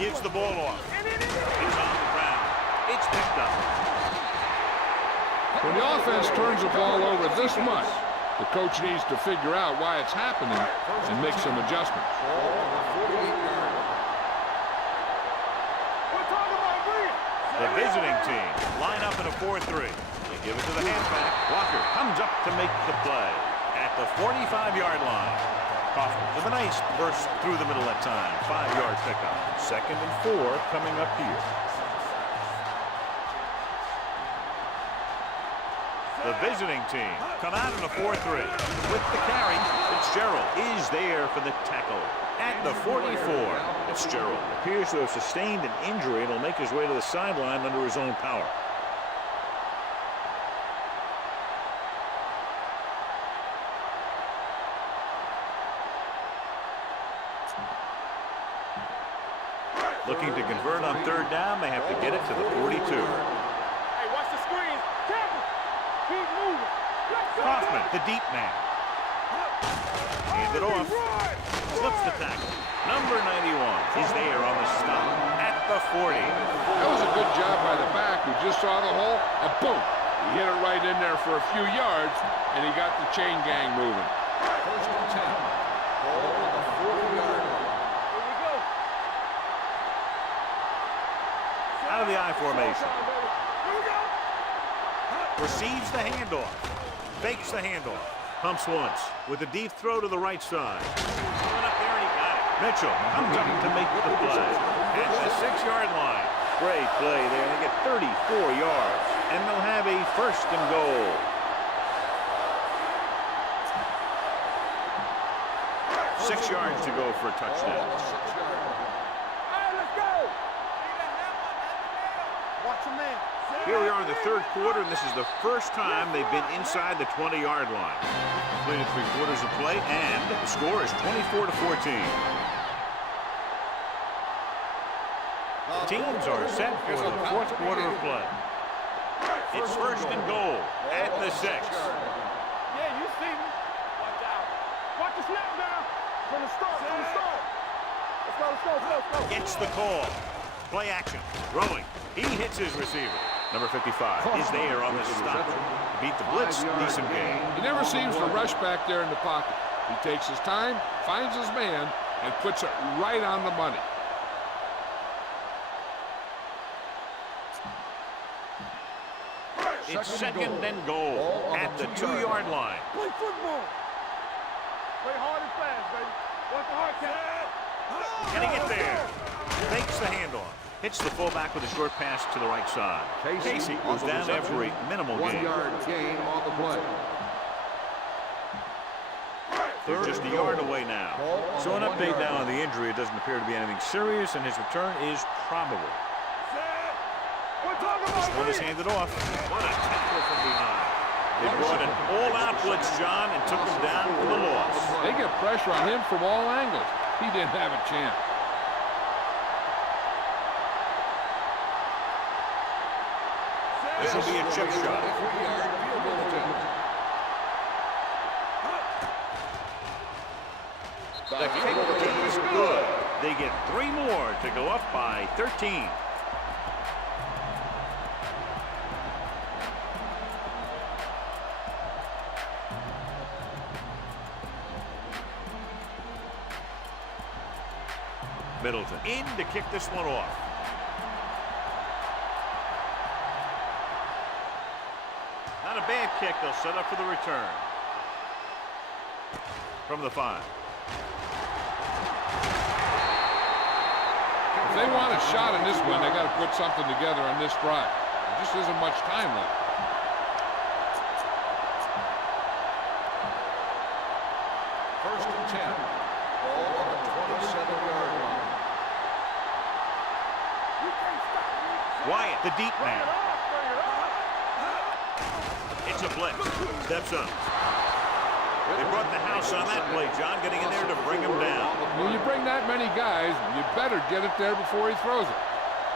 Gives the ball off. It's on the ground. It's picked up. When the offense turns the ball over this much, the coach needs to figure out why it's happening and make some adjustments. The visiting team line up in a 4-3. They give it to the halfback. Walker comes up to make the play at the 45-yard line. Kaufman with a nice burst through the middle that time. 5-yard pickup. 2nd and 4 coming up here. The visiting team come out in a 4-3. With the carry, Fitzgerald is there for the tackle at the 44. Fitzgerald appears to have sustained an injury and will make his way to the sideline under his own power. Looking to convert on 3rd down, they have to get it to the 42. Hey, watch the screen. Careful. Keep moving. Kaufman, the deep man. Hand it off. Slips the tackle. Number 91 is there on the stop at the 40. That was a good job by the back who just saw the hole, and boom! He hit it right in there for a few yards, and he got the chain gang moving. 1st and 10. Ball on the 40-yard line. Here we go. Out of the I formation. Here we go. Receives the handoff. Fakes the handoff. Pumps once with a deep throw to the right side. Going up there and he got it. Mitchell comes up to make the play at the 6-yard line. Great play there. They get 34 yards. And they'll have a 1st and goal. Six yards to go for a touchdown. Ball on the 6-yard line. Hey, let's go. Watch him, man. Here we are in the 3rd quarter, and this is the first time they've been inside the 20-yard line. Completed 3 quarters of play, and the score is 24-14. Teams are set for the 4th quarter of play. It's 1st and goal at the 6. Yeah, you see me. Watch out. Watch the snap now. From the start, from the start. Let's go, let's go, let's go. Gets the call. Play action. Throwing. He hits his receiver. Number 55 is there on the stop. Beat the blitz. Decent game. He never seems to rush back there in the pocket. He takes his time, finds his man, and puts it right on the money. It's 2nd and goal at the 2-yard line. Play football. Play hard and fast, baby. Watch the hard count. Can he get there? Fakes the handoff. Hits the fullback with a short pass to the right side. Casey goes down after a minimal gain. 1-yard gain on the play. They're just a yard away now. So an update now on the injury. It doesn't appear to be anything serious, and his return is probable. This one is handed off. What a tackle from behind. They brought an all-out blitz, John, and took him down for the loss. They get pressure on him from all angles. He didn't have a chance. This will be a chip shot. 3-yard field goal attempt. The kick is good. They get 3 more to go up by 13. Middleton in to kick this one off. Not a bad kick. They'll set up for the return. From the 5. If they want a shot in this one, they got to put something together on this drive. There just isn't much time left. First and 10. Ball on 27-yard line. Wyatt, the deep man. It's a blitz. Steps up. They brought the house on that play, John, getting in there to bring him down. When you bring that many guys, you better get it there before he throws it.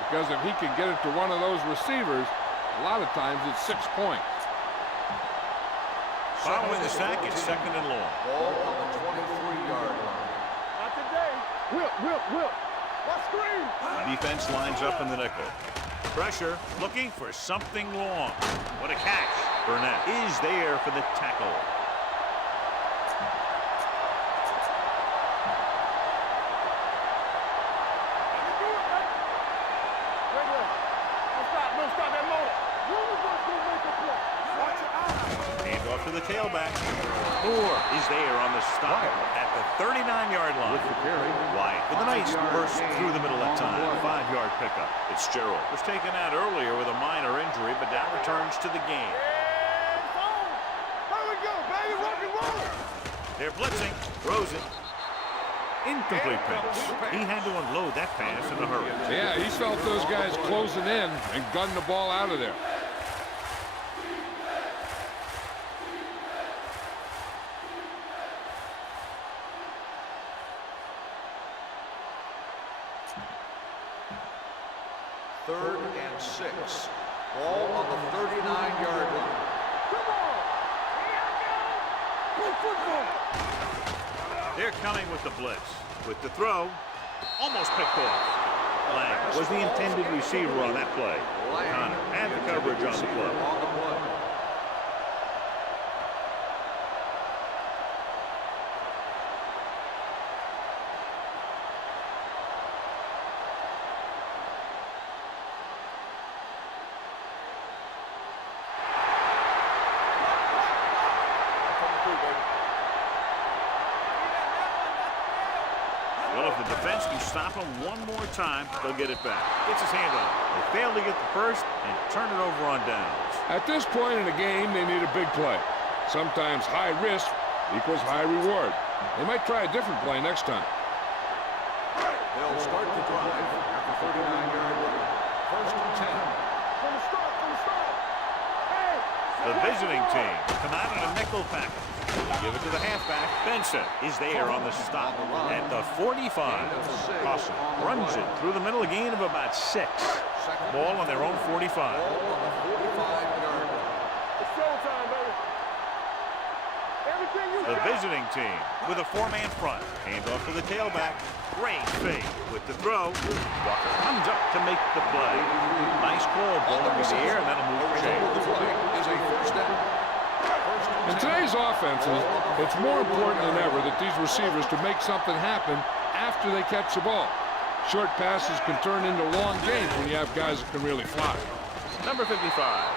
Because if he can get it to one of those receivers, a lot of times it's 6 points. Following the sack, it's second and long. Ball on the 23-yard line. Not today. Whip. Let's screen. Defense lines up in the nickel. Pressure, looking for something long. What a catch. Burnett is there for the tackle. Hand off to the tailback. Moore is there on the stop at the 39-yard line. Wyatt with a nice burst through the middle that time. 5-yard pickup. It's Gerald. Was taken out earlier with a minor injury, but now returns to the game. There we go, baby. Rock and roll. They're blitzing. Throws it. Incomplete pass. He had to unload that pass in a hurry. Yeah, he felt those guys closing in and gunned the ball out of there. Third and 6. Ball on the 39-yard line. Come on. Play football. They're coming with the blitz. With the throw, almost picked off. Lang was the intended receiver on that play. Connor had the coverage on the play. On the play. Well, if the defense can stop him one more time, they'll get it back. Gets his hand on it. They fail to get the first and turn it over on downs. At this point in the game, they need a big play. Sometimes high risk equals high reward. They might try a different play next time. They'll start the drive at the 39-yard line. First and 10. From the start. Hey. The visiting team come out in a nickel package. Give it to the halfback. Benson is there on the stop at the 45. Awesome. Runs it through the middle, a gain of about 6. Ball on their own 45. Ball on the 45-yard line. It's showtime, baby. Everything you The got. visiting team with a 4-man front. Hand off to the tailback. Great fake with the throw. Walker comes up to make the play. Nice call. Ball in the air, and that'll move the chain. The play is a first down. In today's offenses, it's more important than ever that these receivers to make something happen after they catch the ball. Short passes can turn into long gains when you have guys that can really fly. Number 55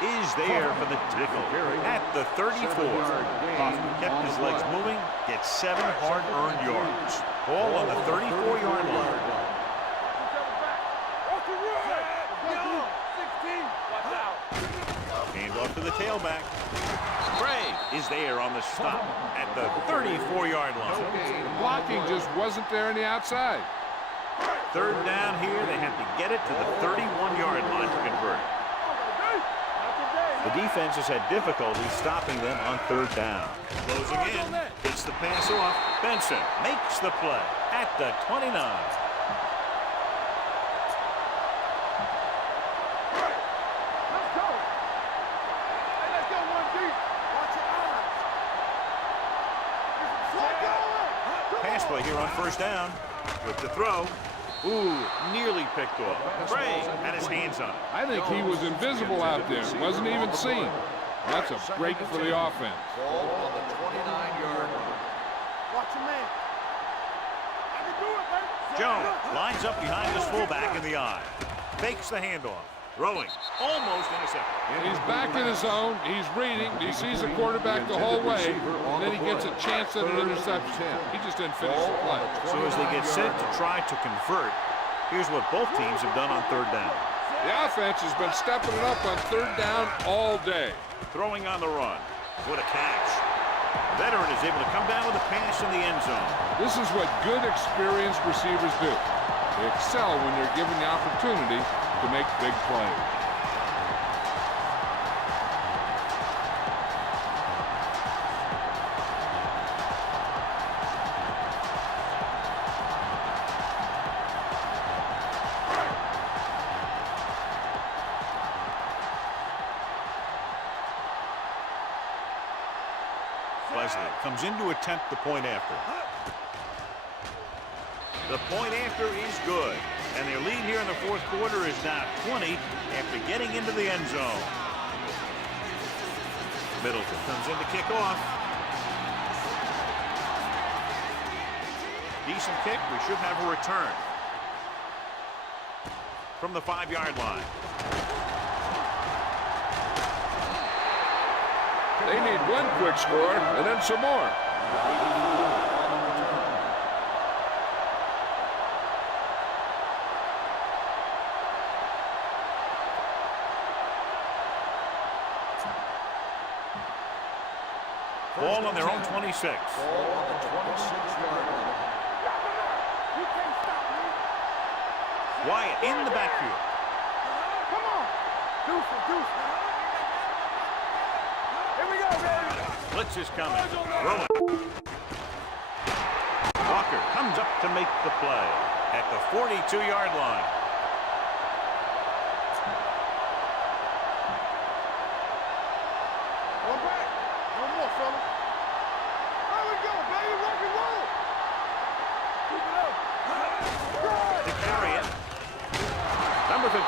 is there for the tackle at the 34. Hoffman kept his legs moving, gets 7 hard-earned yards. Ball on the 34-yard line. Hand off to the tailback. Gray is there on the stop at the 34-yard line. The blocking just wasn't there on the outside. Third down here, they have to get it to the 31-yard line to convert. The defense has had difficulty stopping them on third down. Closing in, gets the pass off. Benson makes the play at the 29. Pass play here on first down with the throw. Ooh, nearly picked off. Bray had his hands on it. I think he was invisible out there. Wasn't even seen. That's a break for the offense. Ball on the 29-yard line. Watch your man. I can do it, baby. Jones lines up behind his fullback in the eye. Fakes the handoff. Throwing. Almost intercepted. He's back in his zone. He's reading. He sees the quarterback the whole way. And then he gets a chance at an interception. He just didn't finish the play. So as they get set to try to convert, here's what both teams have done on third down. The offense has been stepping it up on third down all day. Throwing on the run. What a catch. Veteran is able to come down with a pass in the end zone. This is what good, experienced receivers do. They excel when they're given the opportunity to make big plays. Leslie comes in to attempt the point after. The point after is good. And their lead here in the fourth quarter is now 20 after getting into the end zone. Middleton comes in to kick off. Decent kick. We should have a return. From the 5-yard line. They need one quick score and then some more. Ball on their own 26. Ball on the 26-yard line. Wyatt in the backfield. Come on. Deuce. Here we go, baby. Blitz is coming. Rolling. Walker comes up to make the play at the 42-yard line. One back. One more, fella. There we go, baby. Rock and roll. Keep it up. To carry it. Number 52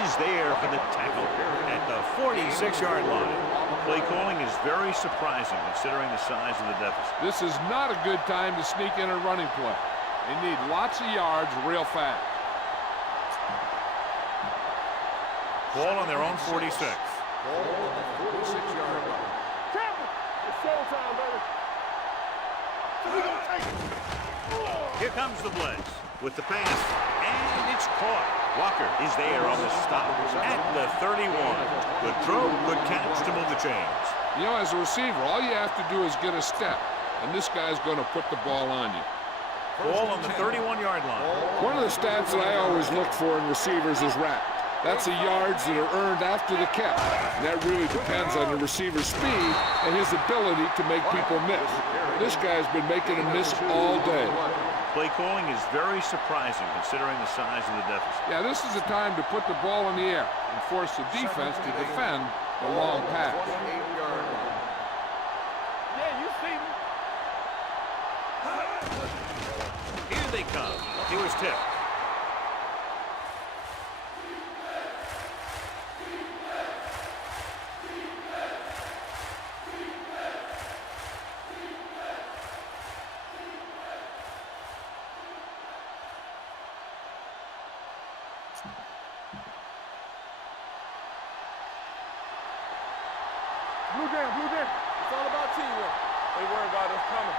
is there for the tackle at the 46-yard line. Play calling is very surprising considering the size of the deficit. This is not a good time to sneak in a running play. They need lots of yards real fast. Ball on their own 46. Ball on the 46-yard line. Tampa. It's showtime, baby. We gonna take it. Here comes the blitz with the pass, and it's caught. Walker is there on the stop at the 31. Good throw, good catch to move the chains. You know, as a receiver, all you have to do is get a step, and this guy's going to put the ball on you. Ball on the 31-yard line. One of the stats that I always look for in receivers is RAP. That's the yards that are earned after the catch. And that really depends on the receiver's speed and his ability to make people miss. This guy's been making them miss all day. Play calling is very surprising considering the size of the deficit. Yeah, this is the time to put the ball in the air and force the defense to defend the long pass. 28-yard line. Yeah, you see me. Here they come. He was tipped. Blue down. It's all about teamwork. They worry about us coming.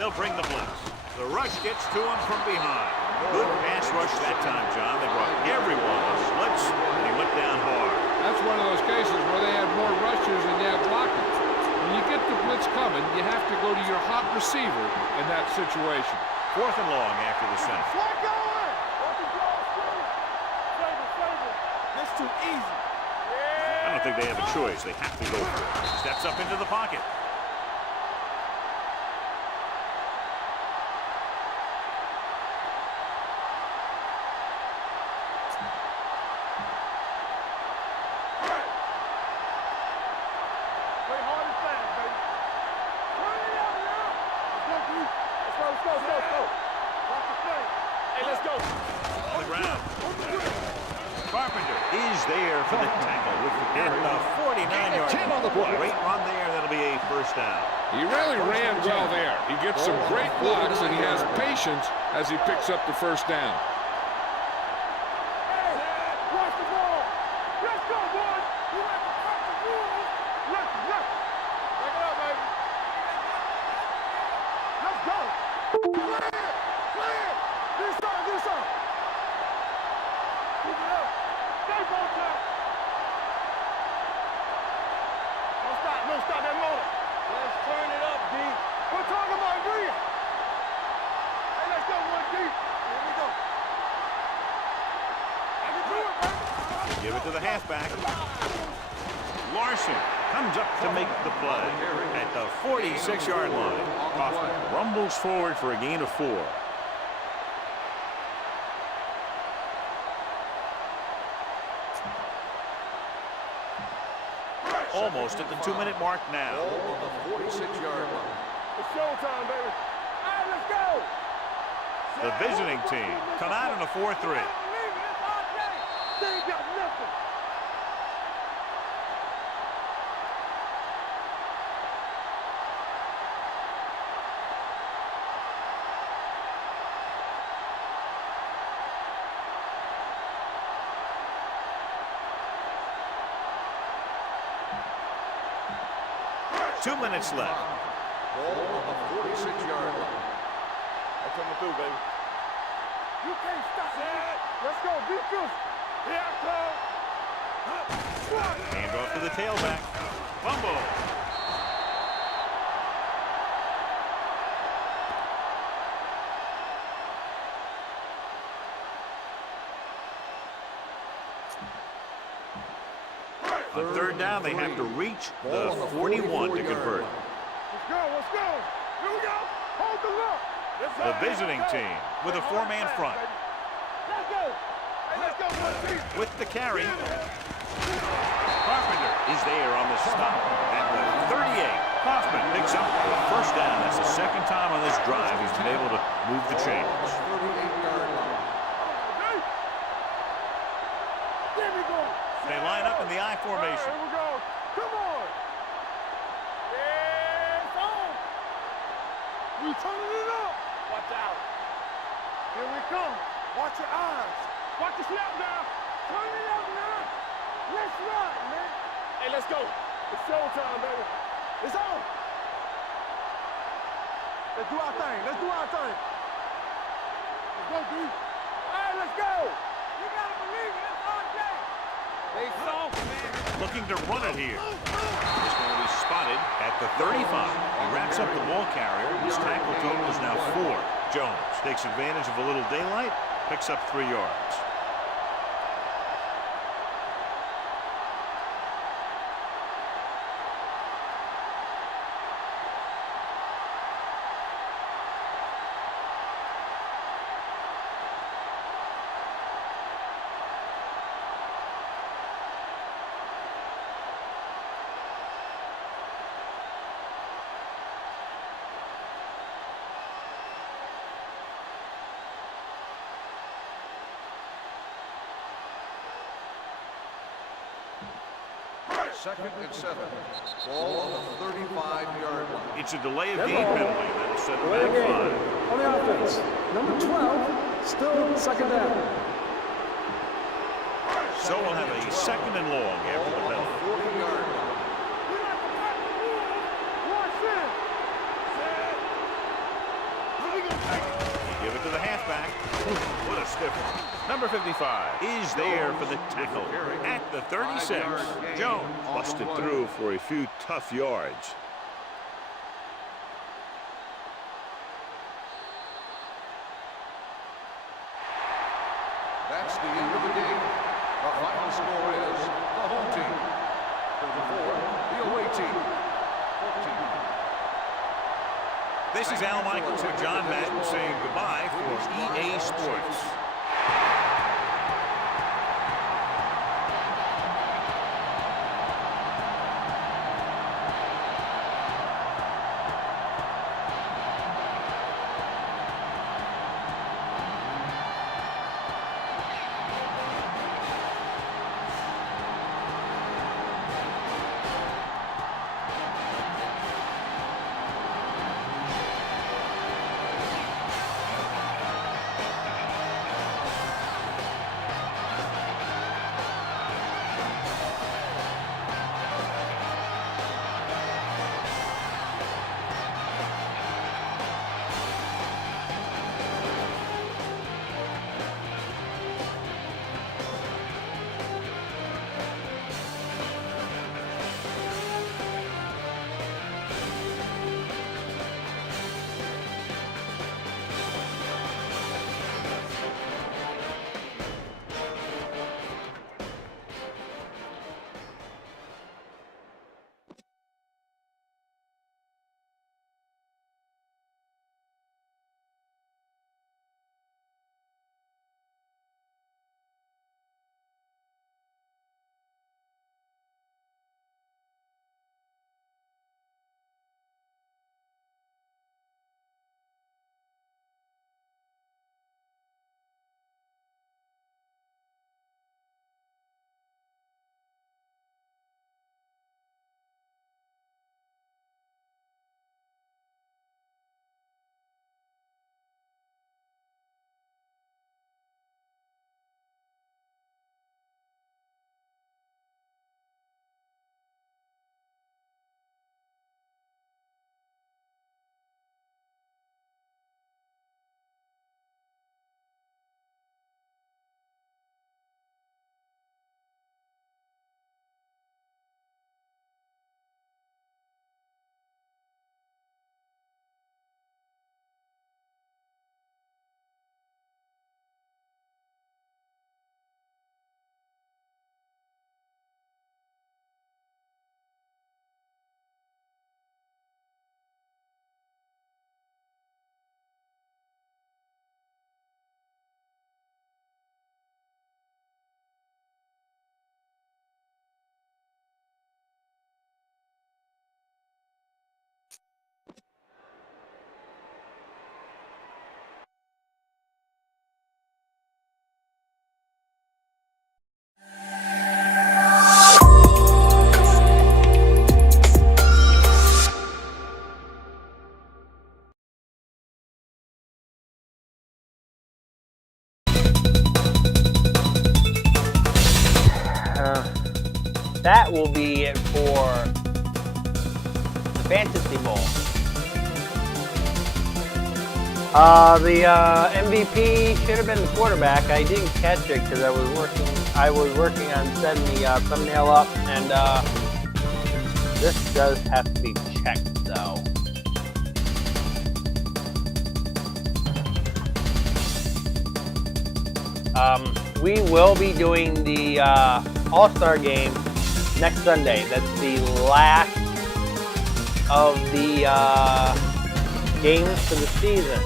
They'll bring the blitz. The rush gets to him from behind. Good pass rush that time, John. They brought everyone on the blitz, and he went down hard. That's one of those cases where they had more rushers than you had blockers. When you get the blitz coming, you have to go to your hot receiver in that situation. 4th and long after the center. Flag going. Save it. This too easy. I don't think they have a choice. They have to go for it. Steps up into the pocket. Play hard and fast, baby. Run it out now. Let's go. Watch the play. Hey, let's go. On the ground. Carpenter is there for the tackle at the 49-yard line. Great run there. That'll be a first down. He really ran well there. He gets some great blocks, and he has patience as he picks up the first down. Hey, watch the ball. Let's go, boys. You like to cut the rules. Let's back it up, baby. Let's go. Clear. This up. Keep it up. Stay on track. the halfback. Larson comes up to make the play at the 46-yard line. Kaufman rumbles forward for a gain of 4. Almost at the 2-minute mark now. Ball on the 46-yard line. It's showtime, baby. All right, let's go. The visiting team come out in a 4-3. They ain't got nothing. Two minutes left. Ball on the 46-yard line. I'm coming through, baby. You can't stop me. Let's go, defense. Here I come. Hand off to the tailback. Fumble. On third down, they have to reach the 41 to convert. Let's go, let's go. Here we go. Hold the look. The visiting team with a 4-man front. Let's go. Hey, let's go, boys. With the carry, Carpenter is there on the stop at the 38. Hoffman picks up the first down. That's the second time on this drive he's been able to move the chains. 38-yard line. There we go. They line up in the I formation. Here we go. Come on. It's on. We turning it up. Watch out. Here we come. Watch your eyes. Watch the snap now. Turn it up now. Let's ride, man. Hey, let's go. It's showtime, baby. It's on. Let's do our thing. Let's do our thing. Let's go, D. All right, let's go. You gotta believe it. It's on day. They soft, man. Looking to run it here. This one will be spotted at the 35. He wraps up the ball carrier. His tackle total is now 4. Jones takes advantage of a little daylight, picks up 3 yards. Second and 7. Ball on the 35-yard line. It's a delay of game penalty. That'll set Delay of back game 5. on the offense. Number 12, still second down. So we'll have a second and long after the penalty. 40-yard line. Give it to the halfback. What a stiff one. Number 55 is there for the tackle at the 36. Jones busted through for a few tough yards. That's the end of the game. Our final score is the home team 34, the away team 14. This is Al Michaels and John Madden saying goodbye for EA Sports. will be it for the Fantasy Bowl. The MVP should have been the quarterback. I didn't catch it because I was working on setting the thumbnail up, and this does have to be checked though. We will be doing the All-Star game next Sunday. That's the last of the games for the season.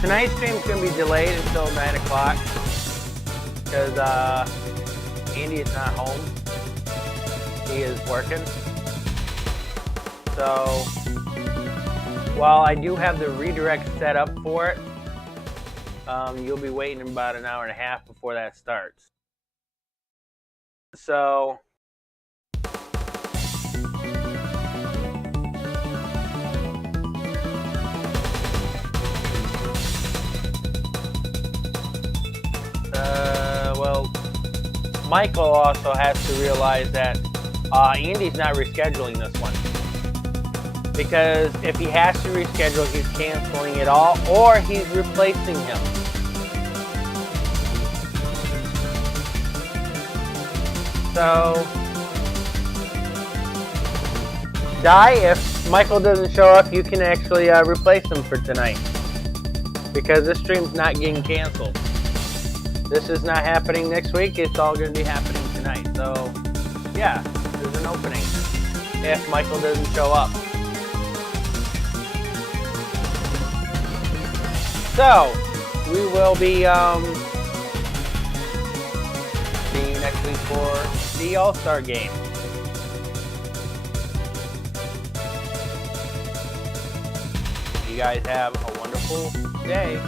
Tonight's stream's going to be delayed until 9 o'clock because Andy is not home. He is working. So, while I do have the redirect set up for it, you'll be waiting about an hour and a half before that starts. So, well, Michael also has to realize that Andy's not rescheduling this one. Because if he has to reschedule, he's canceling it all, or he's replacing him. So, Di, if Michael doesn't show up, you can actually replace him for tonight. Because this stream's not getting canceled. This is not happening next week, it's all going to be happening tonight. So, yeah, there's an opening if Michael doesn't show up. So, we will be seeing you next week for the All-Star game. You guys have a wonderful day.